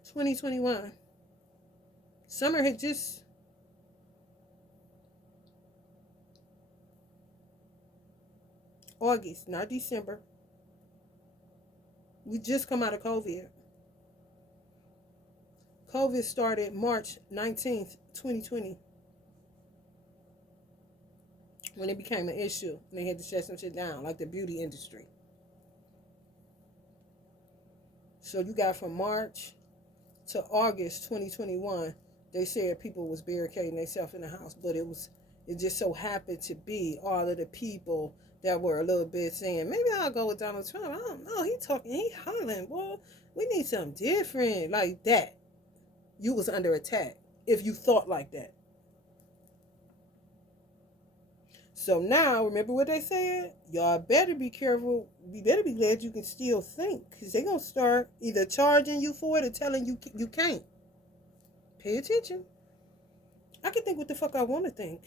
2021. Summer had just... August, not December. We just come out of COVID. COVID started March 19th, 2020. When it became an issue. And they had to shut some shit down, like the beauty industry. So you got from March to August 2021, they said people was barricading themselves in the house. But it just so happened to be all of the people that were a little bit saying, maybe I'll go with Donald Trump. I don't know. He hollering, boy. We need something different like that. You was under attack if you thought like that. So now, remember what they said? Y'all better be careful. You better be glad you can still think. Because they're going to start either charging you for it or telling you you can't. Pay attention. I can think what the fuck I want to think.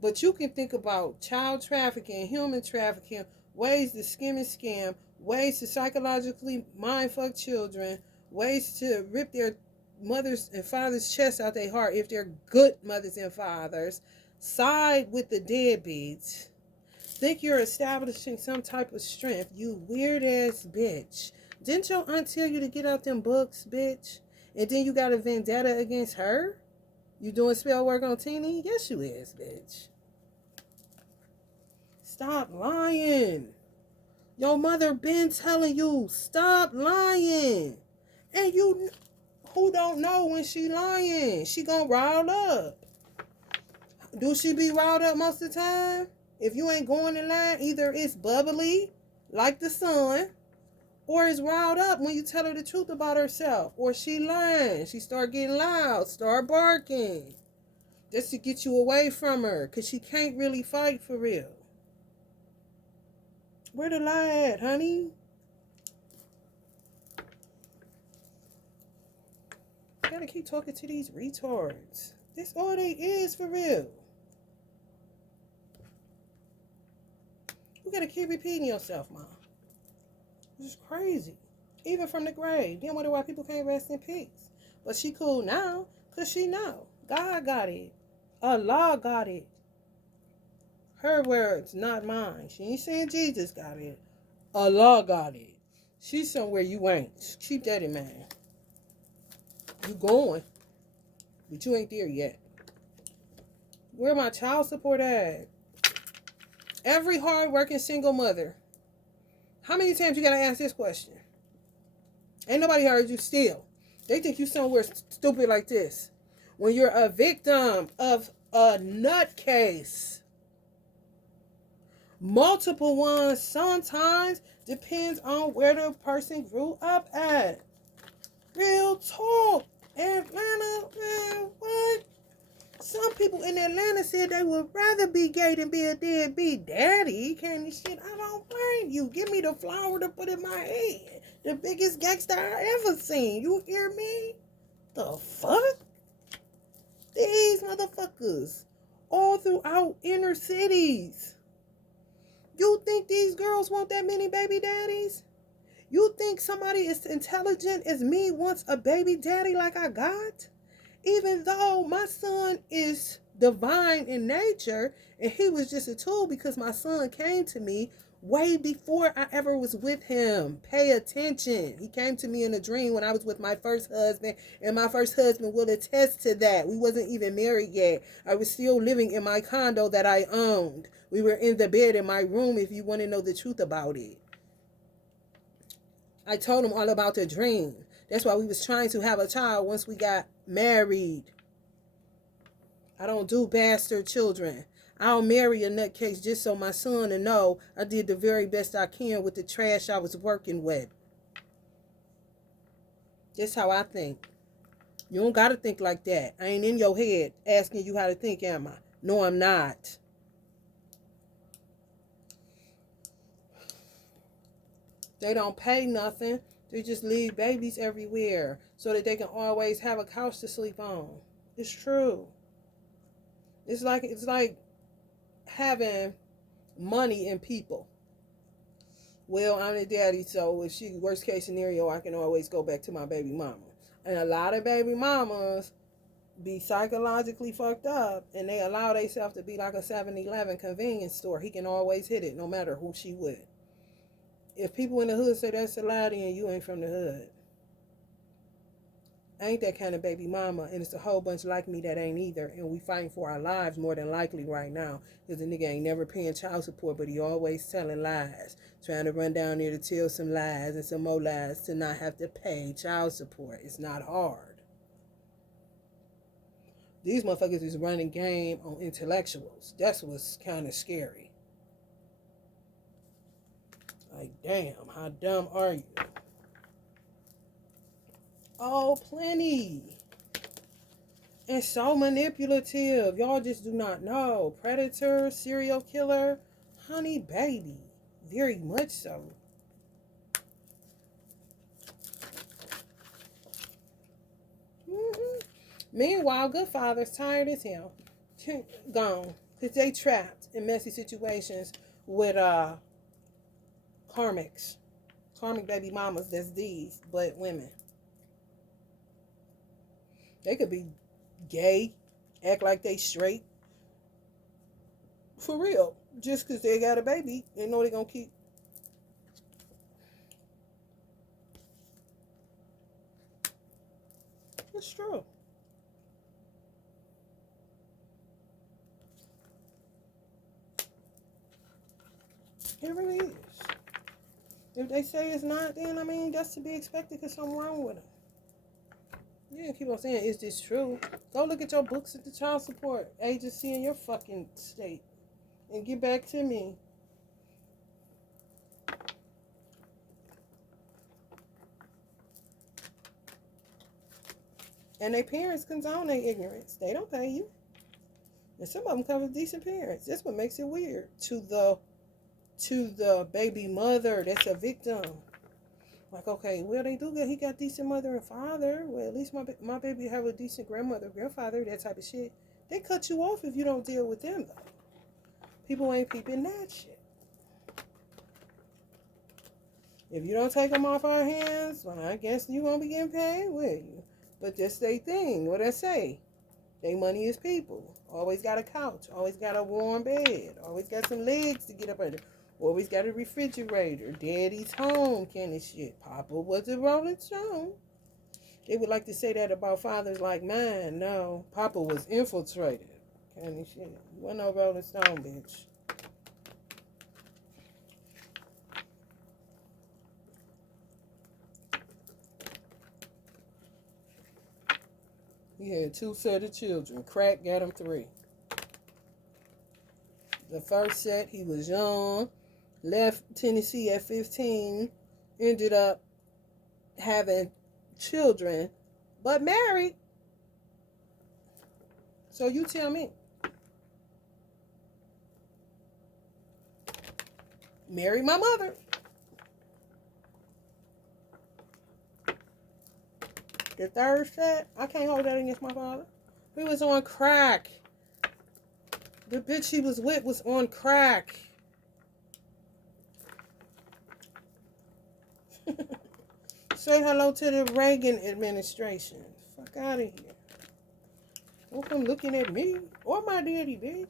But you can think about child trafficking, human trafficking, ways to skim and scam, ways to psychologically mindfuck children, ways to rip their mothers and fathers' chests out their heart if they're good mothers and fathers, side with the deadbeats, think you're establishing some type of strength, you weird ass bitch. Didn't your aunt tell you to get out them books, bitch? And then you got a vendetta against her? You doing spell work on Teeny? Yes, you is, bitch. Stop lying. Your mother been telling you, stop lying. And you who don't know when she lying, she gonna rile up. Do she be riled up most of the time? If you ain't going in line, either it's bubbly, like the sun, or it's riled up when you tell her the truth about herself. Or she lying. She start getting loud, start barking. Just to get you away from her, because she can't really fight for real. Where the lie at, honey? You gotta keep talking to these retards. That's all they is for real. You gotta keep repeating yourself, Mom. This is crazy. Even from the grave. Then wonder why people can't rest in peace. But she cool now, because she know. God got it. Allah got it. Her words, not mine. She ain't saying Jesus got it. Allah got it. She's somewhere you ain't. Keep that in mind. You going, but you ain't there yet. Where my child support at? Every hard-working single mother. How many times you gotta ask this question? Ain't nobody heard you still. They think you somewhere stupid like this. When you're a victim of a nutcase. Multiple ones sometimes depends on where the person grew up at. Real talk. Atlanta, man, what? Some people in Atlanta said they would rather be gay than be a deadbeat daddy. Candy shit, I don't blame you. Give me the flower to put in my head. The biggest gangster I ever seen. You hear me? The fuck? These motherfuckers. All throughout inner cities. You think these girls want that many baby daddies? You think somebody as intelligent as me wants a baby daddy like I got? Even though my son is divine in nature and he was just a tool because my son came to me way before I ever was with him. Pay attention. He came to me in a dream when I was with my first husband, and my first husband will attest to that. We wasn't even married yet. I was still living in my condo that I owned. We were in the bed in my room if you want to know the truth about it. I told him all about the dream. That's why we was trying to have a child once we got married. I don't do bastard children. I'll marry a nutcase just so my son will know I did the very best I can with the trash I was working with. That's how I think. You don't got to think like that. I ain't in your head asking you how to think, am I? No, I'm not. They don't pay nothing. They just leave babies everywhere so that they can always have a couch to sleep on. It's true. It's like having money in people. Well, I'm a daddy, so if she worst case scenario, I can always go back to my baby mama. And a lot of baby mamas be psychologically fucked up, and they allow themselves to be like a 7-Eleven convenience store. He can always hit it, no matter who she with. If people in the hood say that's a lie, then you ain't from the hood. I ain't that kind of baby mama, and it's a whole bunch like me that ain't either, and we fighting for our lives more than likely right now, because the nigga ain't never paying child support, but he always telling lies, trying to run down there to tell some lies and some more lies to not have to pay child support. It's not hard. These motherfuckers is running game on intellectuals. That's what's kind of scary. Like, damn, how dumb are you? Oh, plenty. And so manipulative. Y'all just do not know. Predator, serial killer, honey baby. Very much so. Hmm. Meanwhile, good father's tired as hell. Gone. Because they trapped in messy situations with karmics. Karmic baby mamas that's these, but women. They could be gay, act like they straight. For real. Just because they got a baby, they know they're going to keep. It's true. It really is. If they say it's not, then I mean, that's to be expected because something wrong with them. You keep on saying, is this true? Go look at your books at the child support agency in your fucking state and get back to me. And their parents condone their ignorance. They don't pay you. And some of them come with decent parents. That's what makes it weird to the baby mother that's a victim. Like, okay, well, they do get, he got decent mother and father. Well, at least my baby have a decent grandmother, grandfather, that type of shit. They cut you off if you don't deal with them, though. People ain't peeping that shit. If you don't take them off our hands, well, I guess you won't be getting paid, will you? But that's their thing. What I say? They money is people. Always got a couch. Always got a warm bed. Always got some legs to get up under. Always got a refrigerator. Daddy's home kind of shit. Papa was a Rolling Stone. They would like to say that about fathers like mine. No, Papa was infiltrated. Kind of shit. Wasn't no Rolling Stone, bitch. He had 2 sets of children. Crack got him 3. The first set, he was young. Left Tennessee at 15. Ended up having children, but married. So you tell me. Married my mother. The third set, I can't hold that against my father. He was on crack. The bitch he was with was on crack. Say hello to the Reagan administration. Fuck out of here. Don't come looking at me or my daddy, bitch.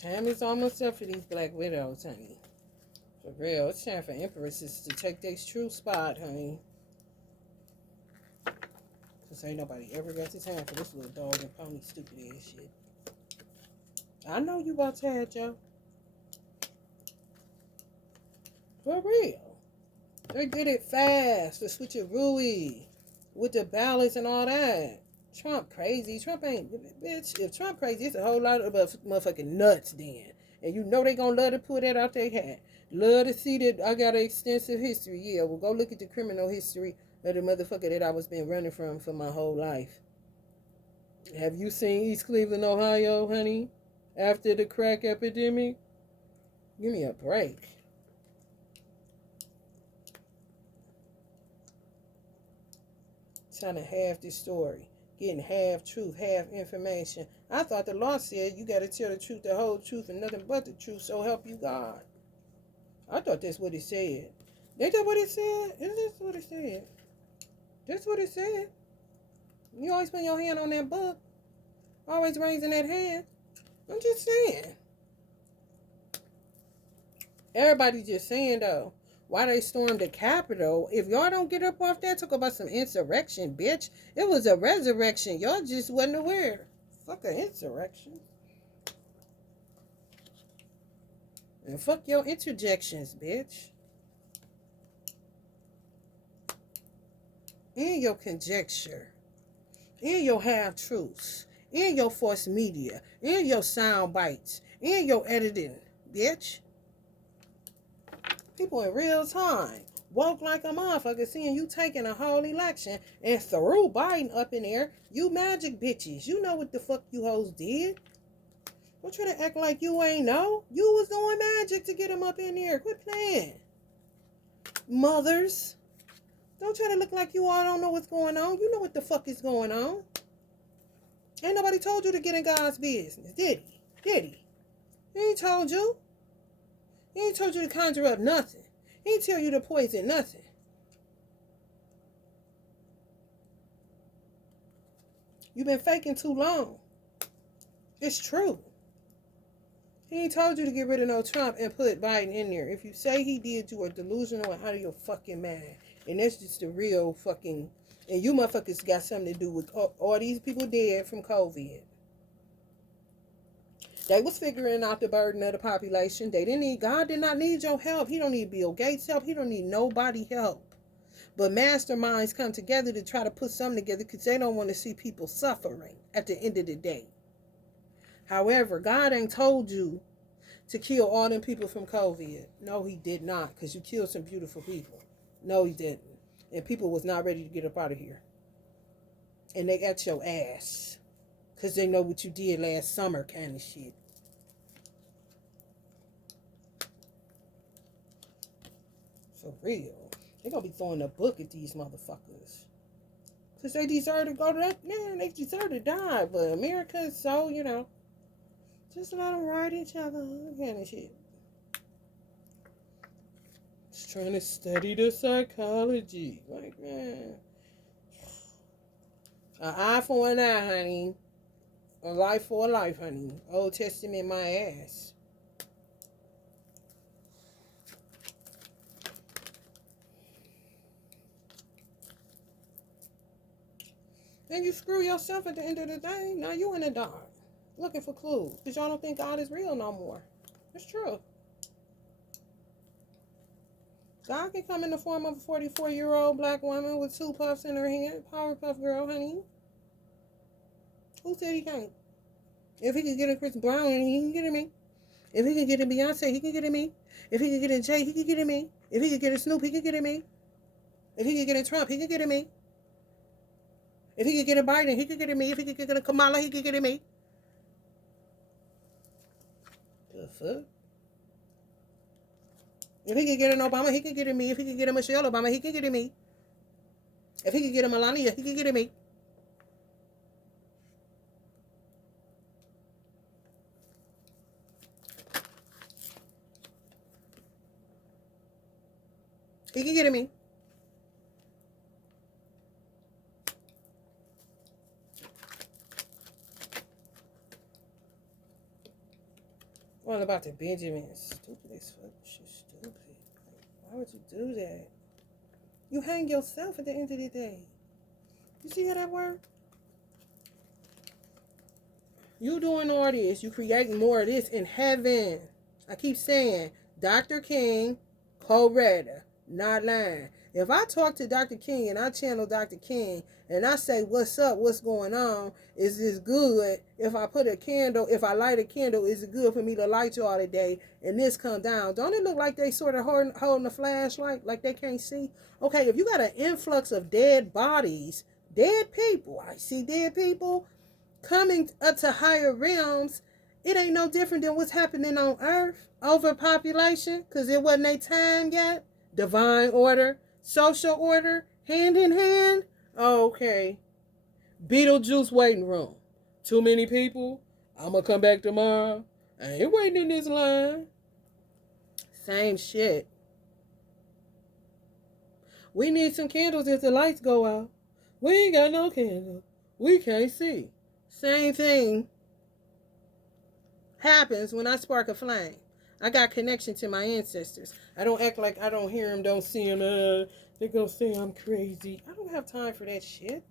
Time is almost up for these black widows, honey. For real, it's time for empresses to take their true spot, honey. Cause ain't nobody ever got the time for this little dog and pony stupid ass shit. I know you about to Joe. For real. They did it fast. The switcheroo with the ballots and all that. Trump crazy. Trump ain't, bitch. If Trump crazy, it's a whole lot of motherfucking nuts then. And you know they gonna love to put that out their hat. Love to see that I got an extensive history. Yeah, well, go look at the criminal history of the motherfucker that I was been running from for my whole life. Have you seen East Cleveland, Ohio, honey? After the crack epidemic? Give me a break. Trying to half the story. Getting half truth, half information. I thought the law said you got to tell the truth, the whole truth, and nothing but the truth, so help you God. I thought that's what it said. Ain't that what it said? Is this what it said? That's what it said. You always put your hand on that book. Always raising that hand. I'm just saying. Everybody's just saying, though, why they stormed the Capitol. If y'all don't get up off that, talk about some insurrection, bitch. It was a resurrection. Y'all just wasn't aware. Fuck an insurrection. And fuck your interjections, bitch. And your conjecture. And your half-truths. and your forced media, and your sound bites, and your editing, bitch. People in real time woke like a motherfucker seeing you taking a whole election and threw Biden up in there. You magic bitches. You know what the fuck you hoes did. Don't try to act like you ain't know. You was doing magic to get him up in there. Quit playing. Mothers. Don't try to look like you all don't know what's going on. You know what the fuck is going on. Ain't nobody told you to get in God's business, did he? Did he? He ain't told you. He ain't told you to conjure up nothing. He ain't tell you to poison nothing. You've been faking too long. It's true. He ain't told you to get rid of no Trump and put Biden in there. If you say he did, you are delusional and out of your fucking mind. And that's just the real fucking... And you motherfuckers got something to do with all these people dead from COVID. They was figuring out the burden of the population. They didn't need... God did not need your help. He don't need Bill Gates' help. He don't need nobody help. But masterminds come together to try to put something together because they don't want to see people suffering at the end of the day. However, God ain't told you to kill all them people from COVID. No, he did not, because you killed some beautiful people. No, he didn't. And people was not ready to get up out of here. And they at your ass. Because they know what you did last summer kind of shit. For real. They're going to be throwing a book at these motherfuckers. Because they deserve to go to that. Man, they deserve to die. But America is so, just let them ride each other kind of shit. Just trying to study the psychology. Like, man. An eye for an eye, honey. A life for a life, honey. Old Testament, my ass. And you screw yourself at the end of the day. Now you in the dark. Looking for clues. Because y'all don't think God is real no more. It's true. God can come in the form of a 44-year-old black woman with 2 puffs in her hand. Powerpuff Girl, honey. Who said he can't? If he could get a Chris Brown, he can get a me. If he could get a Beyonce, he can get a me. If he could get a Jay, he could get a me. If he could get a Snoop, he could get a me. If he could get a Trump, he could get a me. If he could get a Biden, he could get a me. If he could get a Kamala, he could get a me. The fuck? If he could get an Obama, he could get a me. If he could get a Michelle Obama, he could get a me. If he could get a Melania, he could get a me. He could get a me. What about the Benjamins? Stupid as fuck. Shit, stupid. Like, why would you do that? You hang yourself at the end of the day. You see how that works? You doing all this. You creating more of this in heaven. I keep saying, Dr. King, co-writer, not lying. If I talk to Dr. King and I channel Dr. King and I say, what's up, what's going on, is this good? If I put a candle, if I light a candle, is it good for me to light you all today and this come down? Don't it look like they sort of holding a flashlight, like they can't see? Okay, if you got an influx of dead bodies, dead people, I see dead people coming up to higher realms, it ain't no different than what's happening on earth. Overpopulation, because it wasn't their time yet. Divine order, social order, hand in hand. Okay. Beetlejuice waiting room. Too many people. I'm going to come back tomorrow. I ain't waiting in this line. Same shit. We need some candles if the lights go out. We ain't got no candle. We can't see. Same thing happens when I spark a flame. I got connection to my ancestors. I don't act like I don't hear them, don't see them. They're going to say I'm crazy. I don't have time for that shit.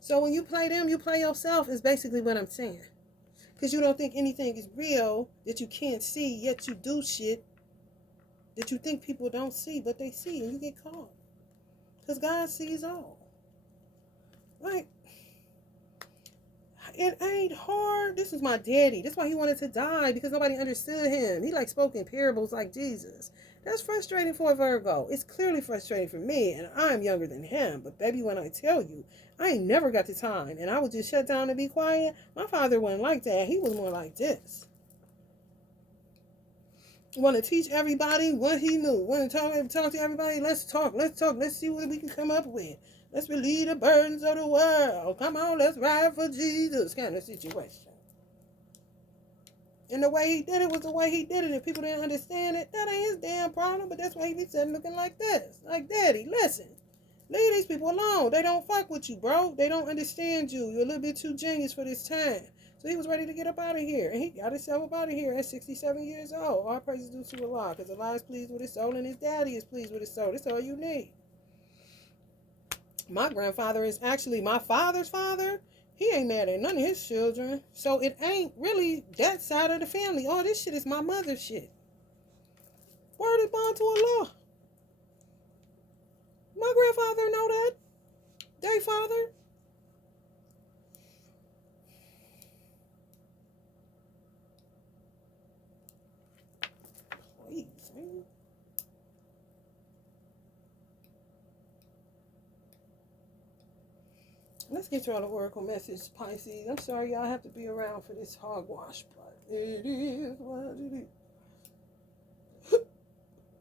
So when you play them, you play yourself is basically what I'm saying. Because you don't think anything is real that you can't see, yet you do shit that you think people don't see, but they see, and you get caught. Because God sees all. Like, It ain't hard. This is my daddy. That's why he wanted to die, because nobody understood him. He like spoke in parables like Jesus. That's frustrating for a Virgo. It's clearly frustrating for me, and I'm younger than him. But baby, when I tell you, I ain't never got the time, and I would just shut down and be quiet. My father wasn't like that. He was more like this. Want to teach everybody what he knew. Want to talk to everybody. Let's talk. Let's see what we can come up with. Let's relieve the burdens of the world. Come on, let's ride for Jesus kind of situation. And the way he did it was the way he did it. If people didn't understand it, that ain't his damn problem. But that's why he be sitting looking like this. Like, daddy, listen. Leave these people alone. They don't fuck with you, bro. They don't understand you. You're a little bit too genius for this time. So he was ready to get up out of here. And he got himself up out of here at 67 years old. All praises due to Allah. Because Allah is pleased with his soul and his daddy is pleased with his soul. That's all you need. My grandfather is actually my father's father. He ain't mad at none of his children. So it ain't really that side of the family. All this shit is my mother's shit. Word is bond to Allah. My grandfather know that. They father. Please, man. Let's get y'all the oracle message, Pisces. I'm sorry y'all have to be around for this hogwash, but it is what it is.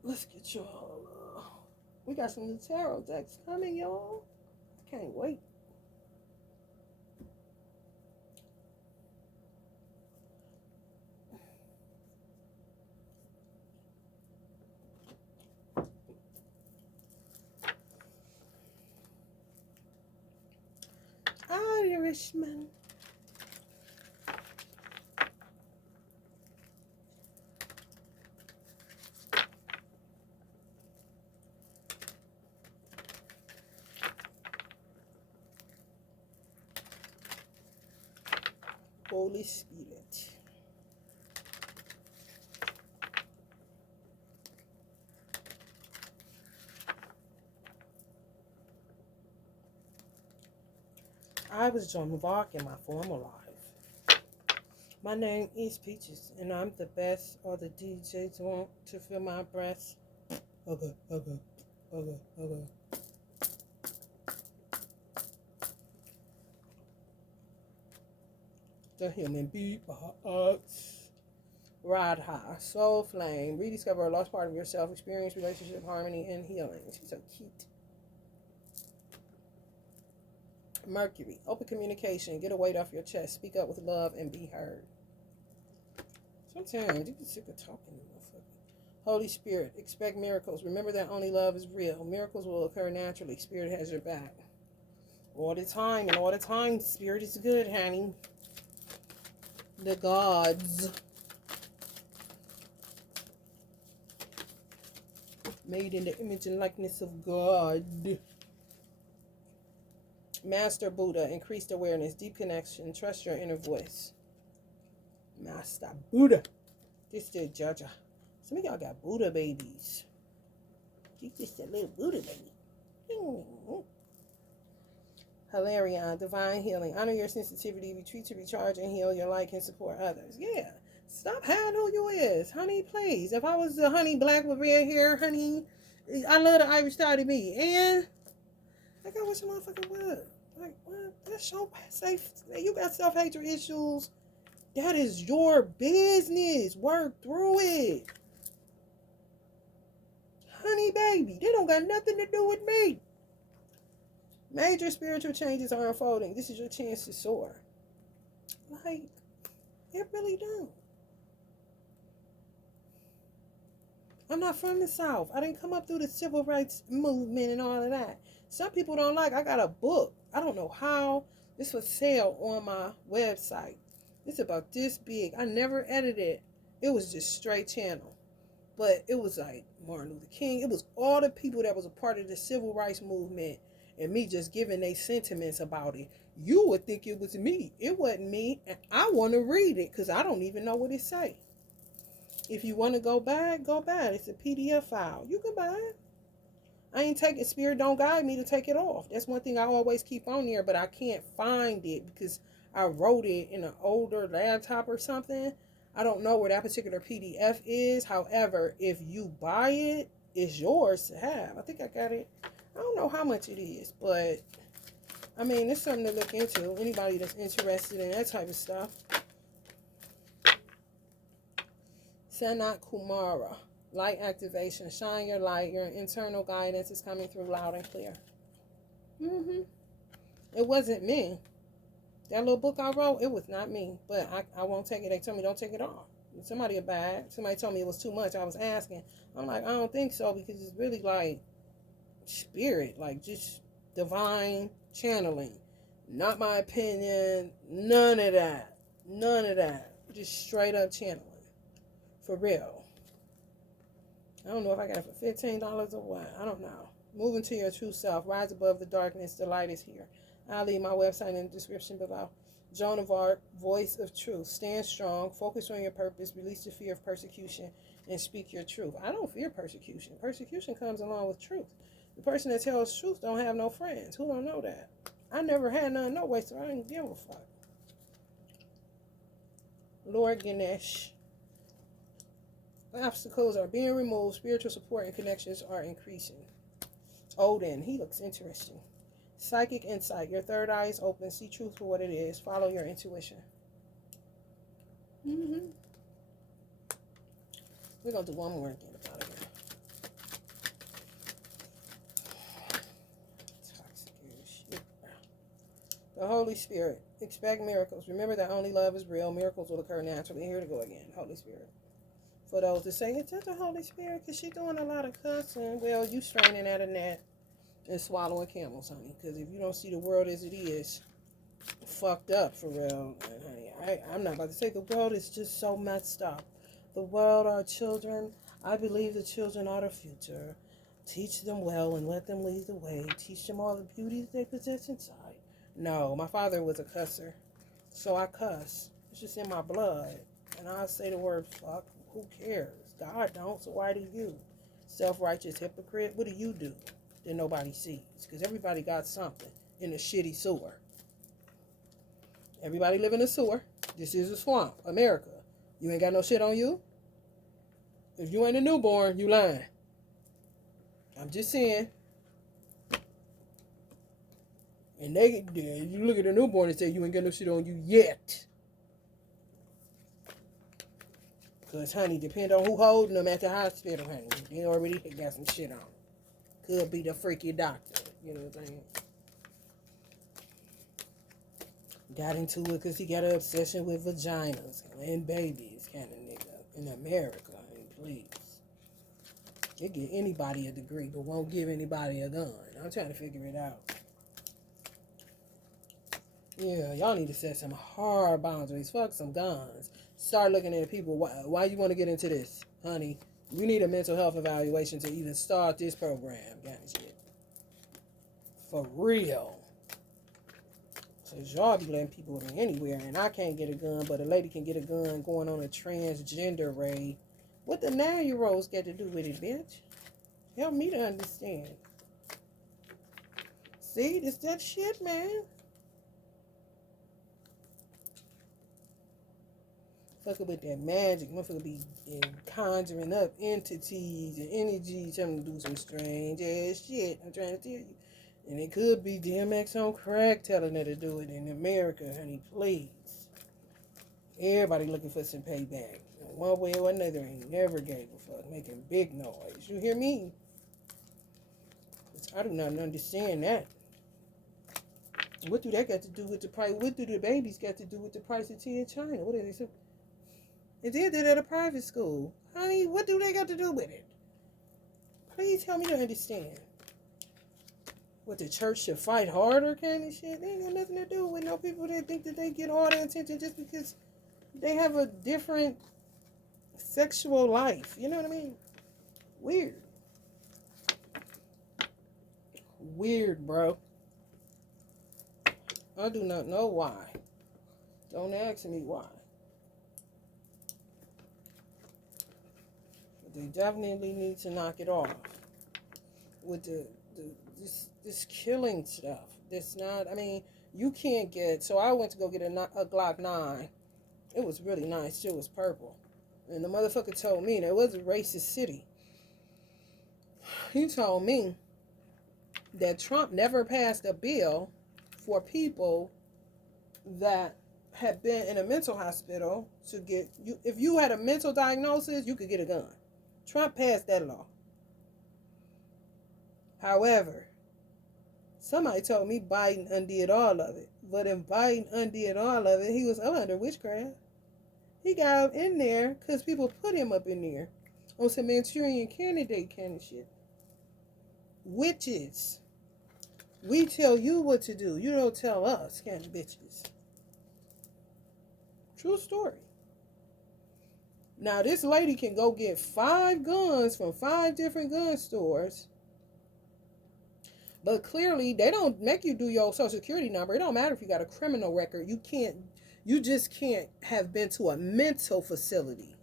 Let's get y'all. We got some new tarot decks coming, y'all. Can't wait. Irishman. Holy Spirit. I was Joan Mubarak in my former life. My name is Peaches, and I'm the best. All the DJs want to feel my breath. Okay. The human beatbox. Radha, soul flame, rediscover a lost part of yourself, experience relationship harmony and healing. She's so cute. Mercury, open communication, get a weight off your chest, speak up with love and be heard. Sometimes you get sick of talking to motherfucker. Holy Spirit, expect miracles. Remember that only love is real. Miracles will occur naturally. Spirit has your back. All the time, and all the time, Spirit is good, honey. The gods. Made in the image and likeness of God. Master Buddha, increased awareness, deep connection, trust your inner voice. Master Buddha. This is Jaja. Some of y'all got Buddha babies. She's just a little Buddha baby. Hilarion, divine healing. Honor your sensitivity, retreat to recharge and heal your light and support others. Yeah. Stop hiding who you is. Honey, please. If I was a honey black with red hair, honey, I love the Irish side of me. And like I wish a motherfucker would. Like, what? That's your safe. You got self-hatred issues. That is your business. Work through it. Honey, baby, they don't got nothing to do with me. Major spiritual changes are unfolding. This is your chance to soar. Like, it really don't. I'm not from the South. I didn't come up through the civil rights movement and all of that. Some people don't like. I got a book. I don't know how. This was sale on my website. It's about this big. I never edited. It was just straight channel. But it was like Martin Luther King. It was all the people that was a part of the civil rights movement and me just giving their sentiments about it. You would think it was me. It wasn't me. And I want to read it because I don't even know what it say. If you want to go back, go back. It's a PDF file. You can buy it. I ain't taking Spirit don't guide me to take it off. That's one thing I always keep on there, but I can't find it because I wrote it in an older laptop or something. I don't know where that particular PDF is. However, if you buy it, it's yours to have. I think I got it. I don't know how much it is, but I mean, it's something to look into. Anybody that's interested in that type of stuff. Sanat Kumara. Light activation. Shine your light. Your internal guidance is coming through loud and clear. It wasn't me. That little book I wrote, it was not me. But I won't take it. They told me don't take it off. Somebody bad. Somebody told me it was too much. I was asking. I'm like, I don't think so, because it's really like spirit, like just divine channeling. Not my opinion. None of that. None of that. Just straight up channeling. For real. I don't know if I got it for $15 or what. I don't know. Moving to your true self. Rise above the darkness. The light is here. I'll leave my website in the description below. Joan of Arc, voice of truth. Stand strong. Focus on your purpose. Release the fear of persecution and speak your truth. I don't fear persecution. Persecution comes along with truth. The person that tells truth don't have no friends. Who don't know that? I never had none no way, so I didn't give a fuck. Lord Ganesh. Obstacles are being removed. Spiritual support and connections are increasing. Odin, he looks interesting. Psychic insight. Your third eye is open. See truth for what it is. Follow your intuition. We're going to do one more again about it. Toxic as shit. The Holy Spirit. Expect miracles. Remember that only love is real. Miracles will occur naturally. Here to go again. Holy Spirit. For those that say, it's just the Holy Spirit because she's doing a lot of cussing. Well, you straining at a net and swallowing camels, honey. Because if you don't see the world as it is, fucked up for real, honey. I'm not about to say the world is just so messed up. The world are children. I believe the children are the future. Teach them well and let them lead the way. Teach them all the beauties they possess inside. No, my father was a cusser, so I cuss. It's just in my blood. And I say the word fuck. Who cares? God don't, so why do you? Self-righteous hypocrite. What do you do that nobody sees? Because everybody got something in the shitty sewer. Everybody live in a sewer. This is a swamp. America. You ain't got no shit on you? If you ain't a newborn, you lying. I'm just saying. And you look at a newborn and say you ain't got no shit on you yet. Because, honey, depend on who holding them at the hospital, honey. They already got some shit on. Could be the freaky doctor. You know what I'm saying? Got into it because he got an obsession with vaginas and babies, kind of nigga. In America, honey, please. They give anybody a degree, but won't give anybody a gun. I'm trying to figure it out. Yeah, y'all need to set some hard boundaries. Fuck some guns. Start looking at people. Why you want to get into this, honey? You need a mental health evaluation to even start this program, kind of shit. For real. Because y'all be letting people in anywhere, and I can't get a gun, but a lady can get a gun going on a transgender raid. What the 9-year-olds got to do with it, bitch? Help me to understand. See, it's that shit, man. Fucking with that magic. Motherfucker be conjuring up entities and energies telling them to do some strange ass shit. I'm trying to tell you. And it could be DMX on crack telling her to do it in America, honey, please. Everybody looking for some payback. One way or another, ain't never gave a fuck. Making big noise. You hear me? I do not understand that. What do that got to do with the price? What do the babies got to do with the price of tea in China? What are they saying? They did it at a private school. Honey, what do they got to do with it? Please help me to understand. What, the church should fight harder kind of shit? They ain't got nothing to do with no people that think that they get all the attention just because they have a different sexual life. You know what I mean? Weird. Weird, bro. I do not know why. Don't ask me why. But they definitely need to knock it off. With this killing stuff. That's not, I mean, You can't get. So I went to go get a Glock 9. It was really nice. It was purple. And the motherfucker told me that it was a racist city. He told me that Trump never passed a bill for people that had been in a mental hospital to get you. If you had a mental diagnosis, you could get a gun. Trump passed that law. However, somebody told me Biden undid all of it. But if Biden undid all of it, he was under witchcraft. He got up in there because people put him up in there on some Manchurian candidate kind of shit. Witches. We tell you what to do. You don't tell us, kind of bitches. True story. Now, this lady can go get 5 guns from 5 different gun stores. But clearly, they don't make you do your social security number. It don't matter if you got a criminal record. You just can't have been to a mental facility.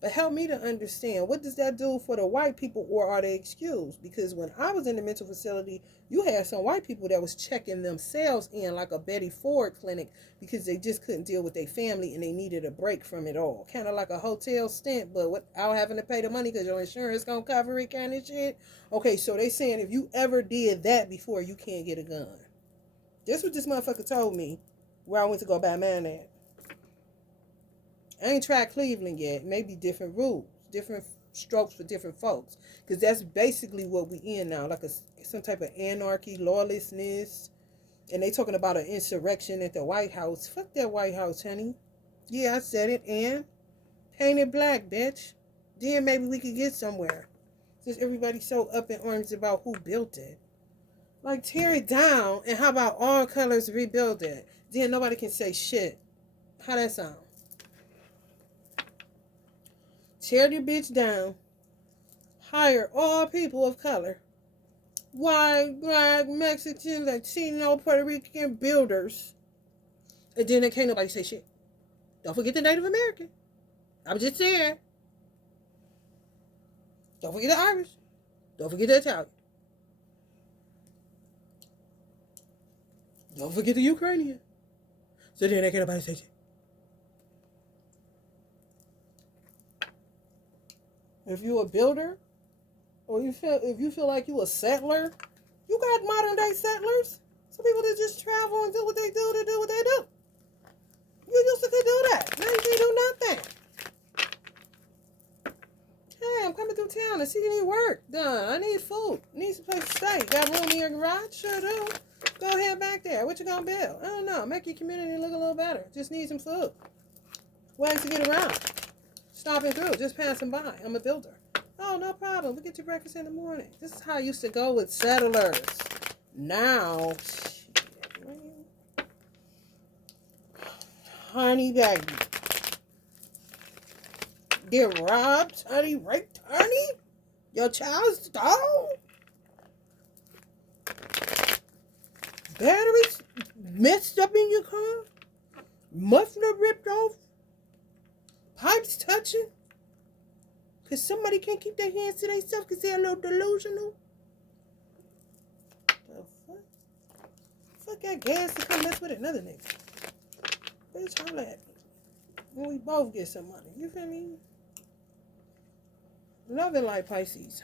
But help me to understand, what does that do for the white people, or are they excused? Because when I was in the mental facility, you had some white people that was checking themselves in like a Betty Ford clinic because they just couldn't deal with their family and they needed a break from it all. Kind of like a hotel stint, but without having to pay the money because your insurance going to cover it kind of shit. Okay, so they saying if you ever did that before, you can't get a gun. That's what this motherfucker told me where I went to go buy mine at. I ain't tried Cleveland yet. Maybe different rules, different strokes for different folks. Because that's basically what we in now, like some type of anarchy, lawlessness. And they talking about an insurrection at the White House. Fuck that White House, honey. Yeah, I said it. And paint it black, bitch. Then maybe we could get somewhere. Since everybody's so up in arms about who built it. Like, tear it down. And how about all colors rebuild it? Then nobody can say shit. How that sound? Tear the bitch down. Hire all people of color. White, black, Mexican, Latino, Puerto Rican builders. And then can't nobody say shit. Don't forget the Native American. I'm just saying. Don't forget the Irish. Don't forget the Italian. Don't forget the Ukrainian. So then can't nobody say shit. If you a builder, or if you feel like you a settler, you got modern day settlers. Some people that just travel and do what they do to do what they do. You used to could do that. Now you can't do nothing. Hey, I'm coming through town to see you need work done. I need food. Need some place to stay. Got room in your garage? Sure do. Go ahead back there. What you gonna build? I don't know. Make your community look a little better. Just need some food. Ways to get around. Stopping through. Just passing by. I'm a builder. Oh, no problem. We get you breakfast in the morning. This is how I used to go with settlers. Now, honey baby. Get robbed, honey, raped, honey? Your child's stole? Batteries messed up in your car? Muffler ripped off? Pipes touching? Because somebody can't keep their hands to themselves because they're a little delusional? The fuck? Fuck that gas to come mess with another nigga. Bitch, holla at me. When we both get some money. You feel me? Love and light, Pisces.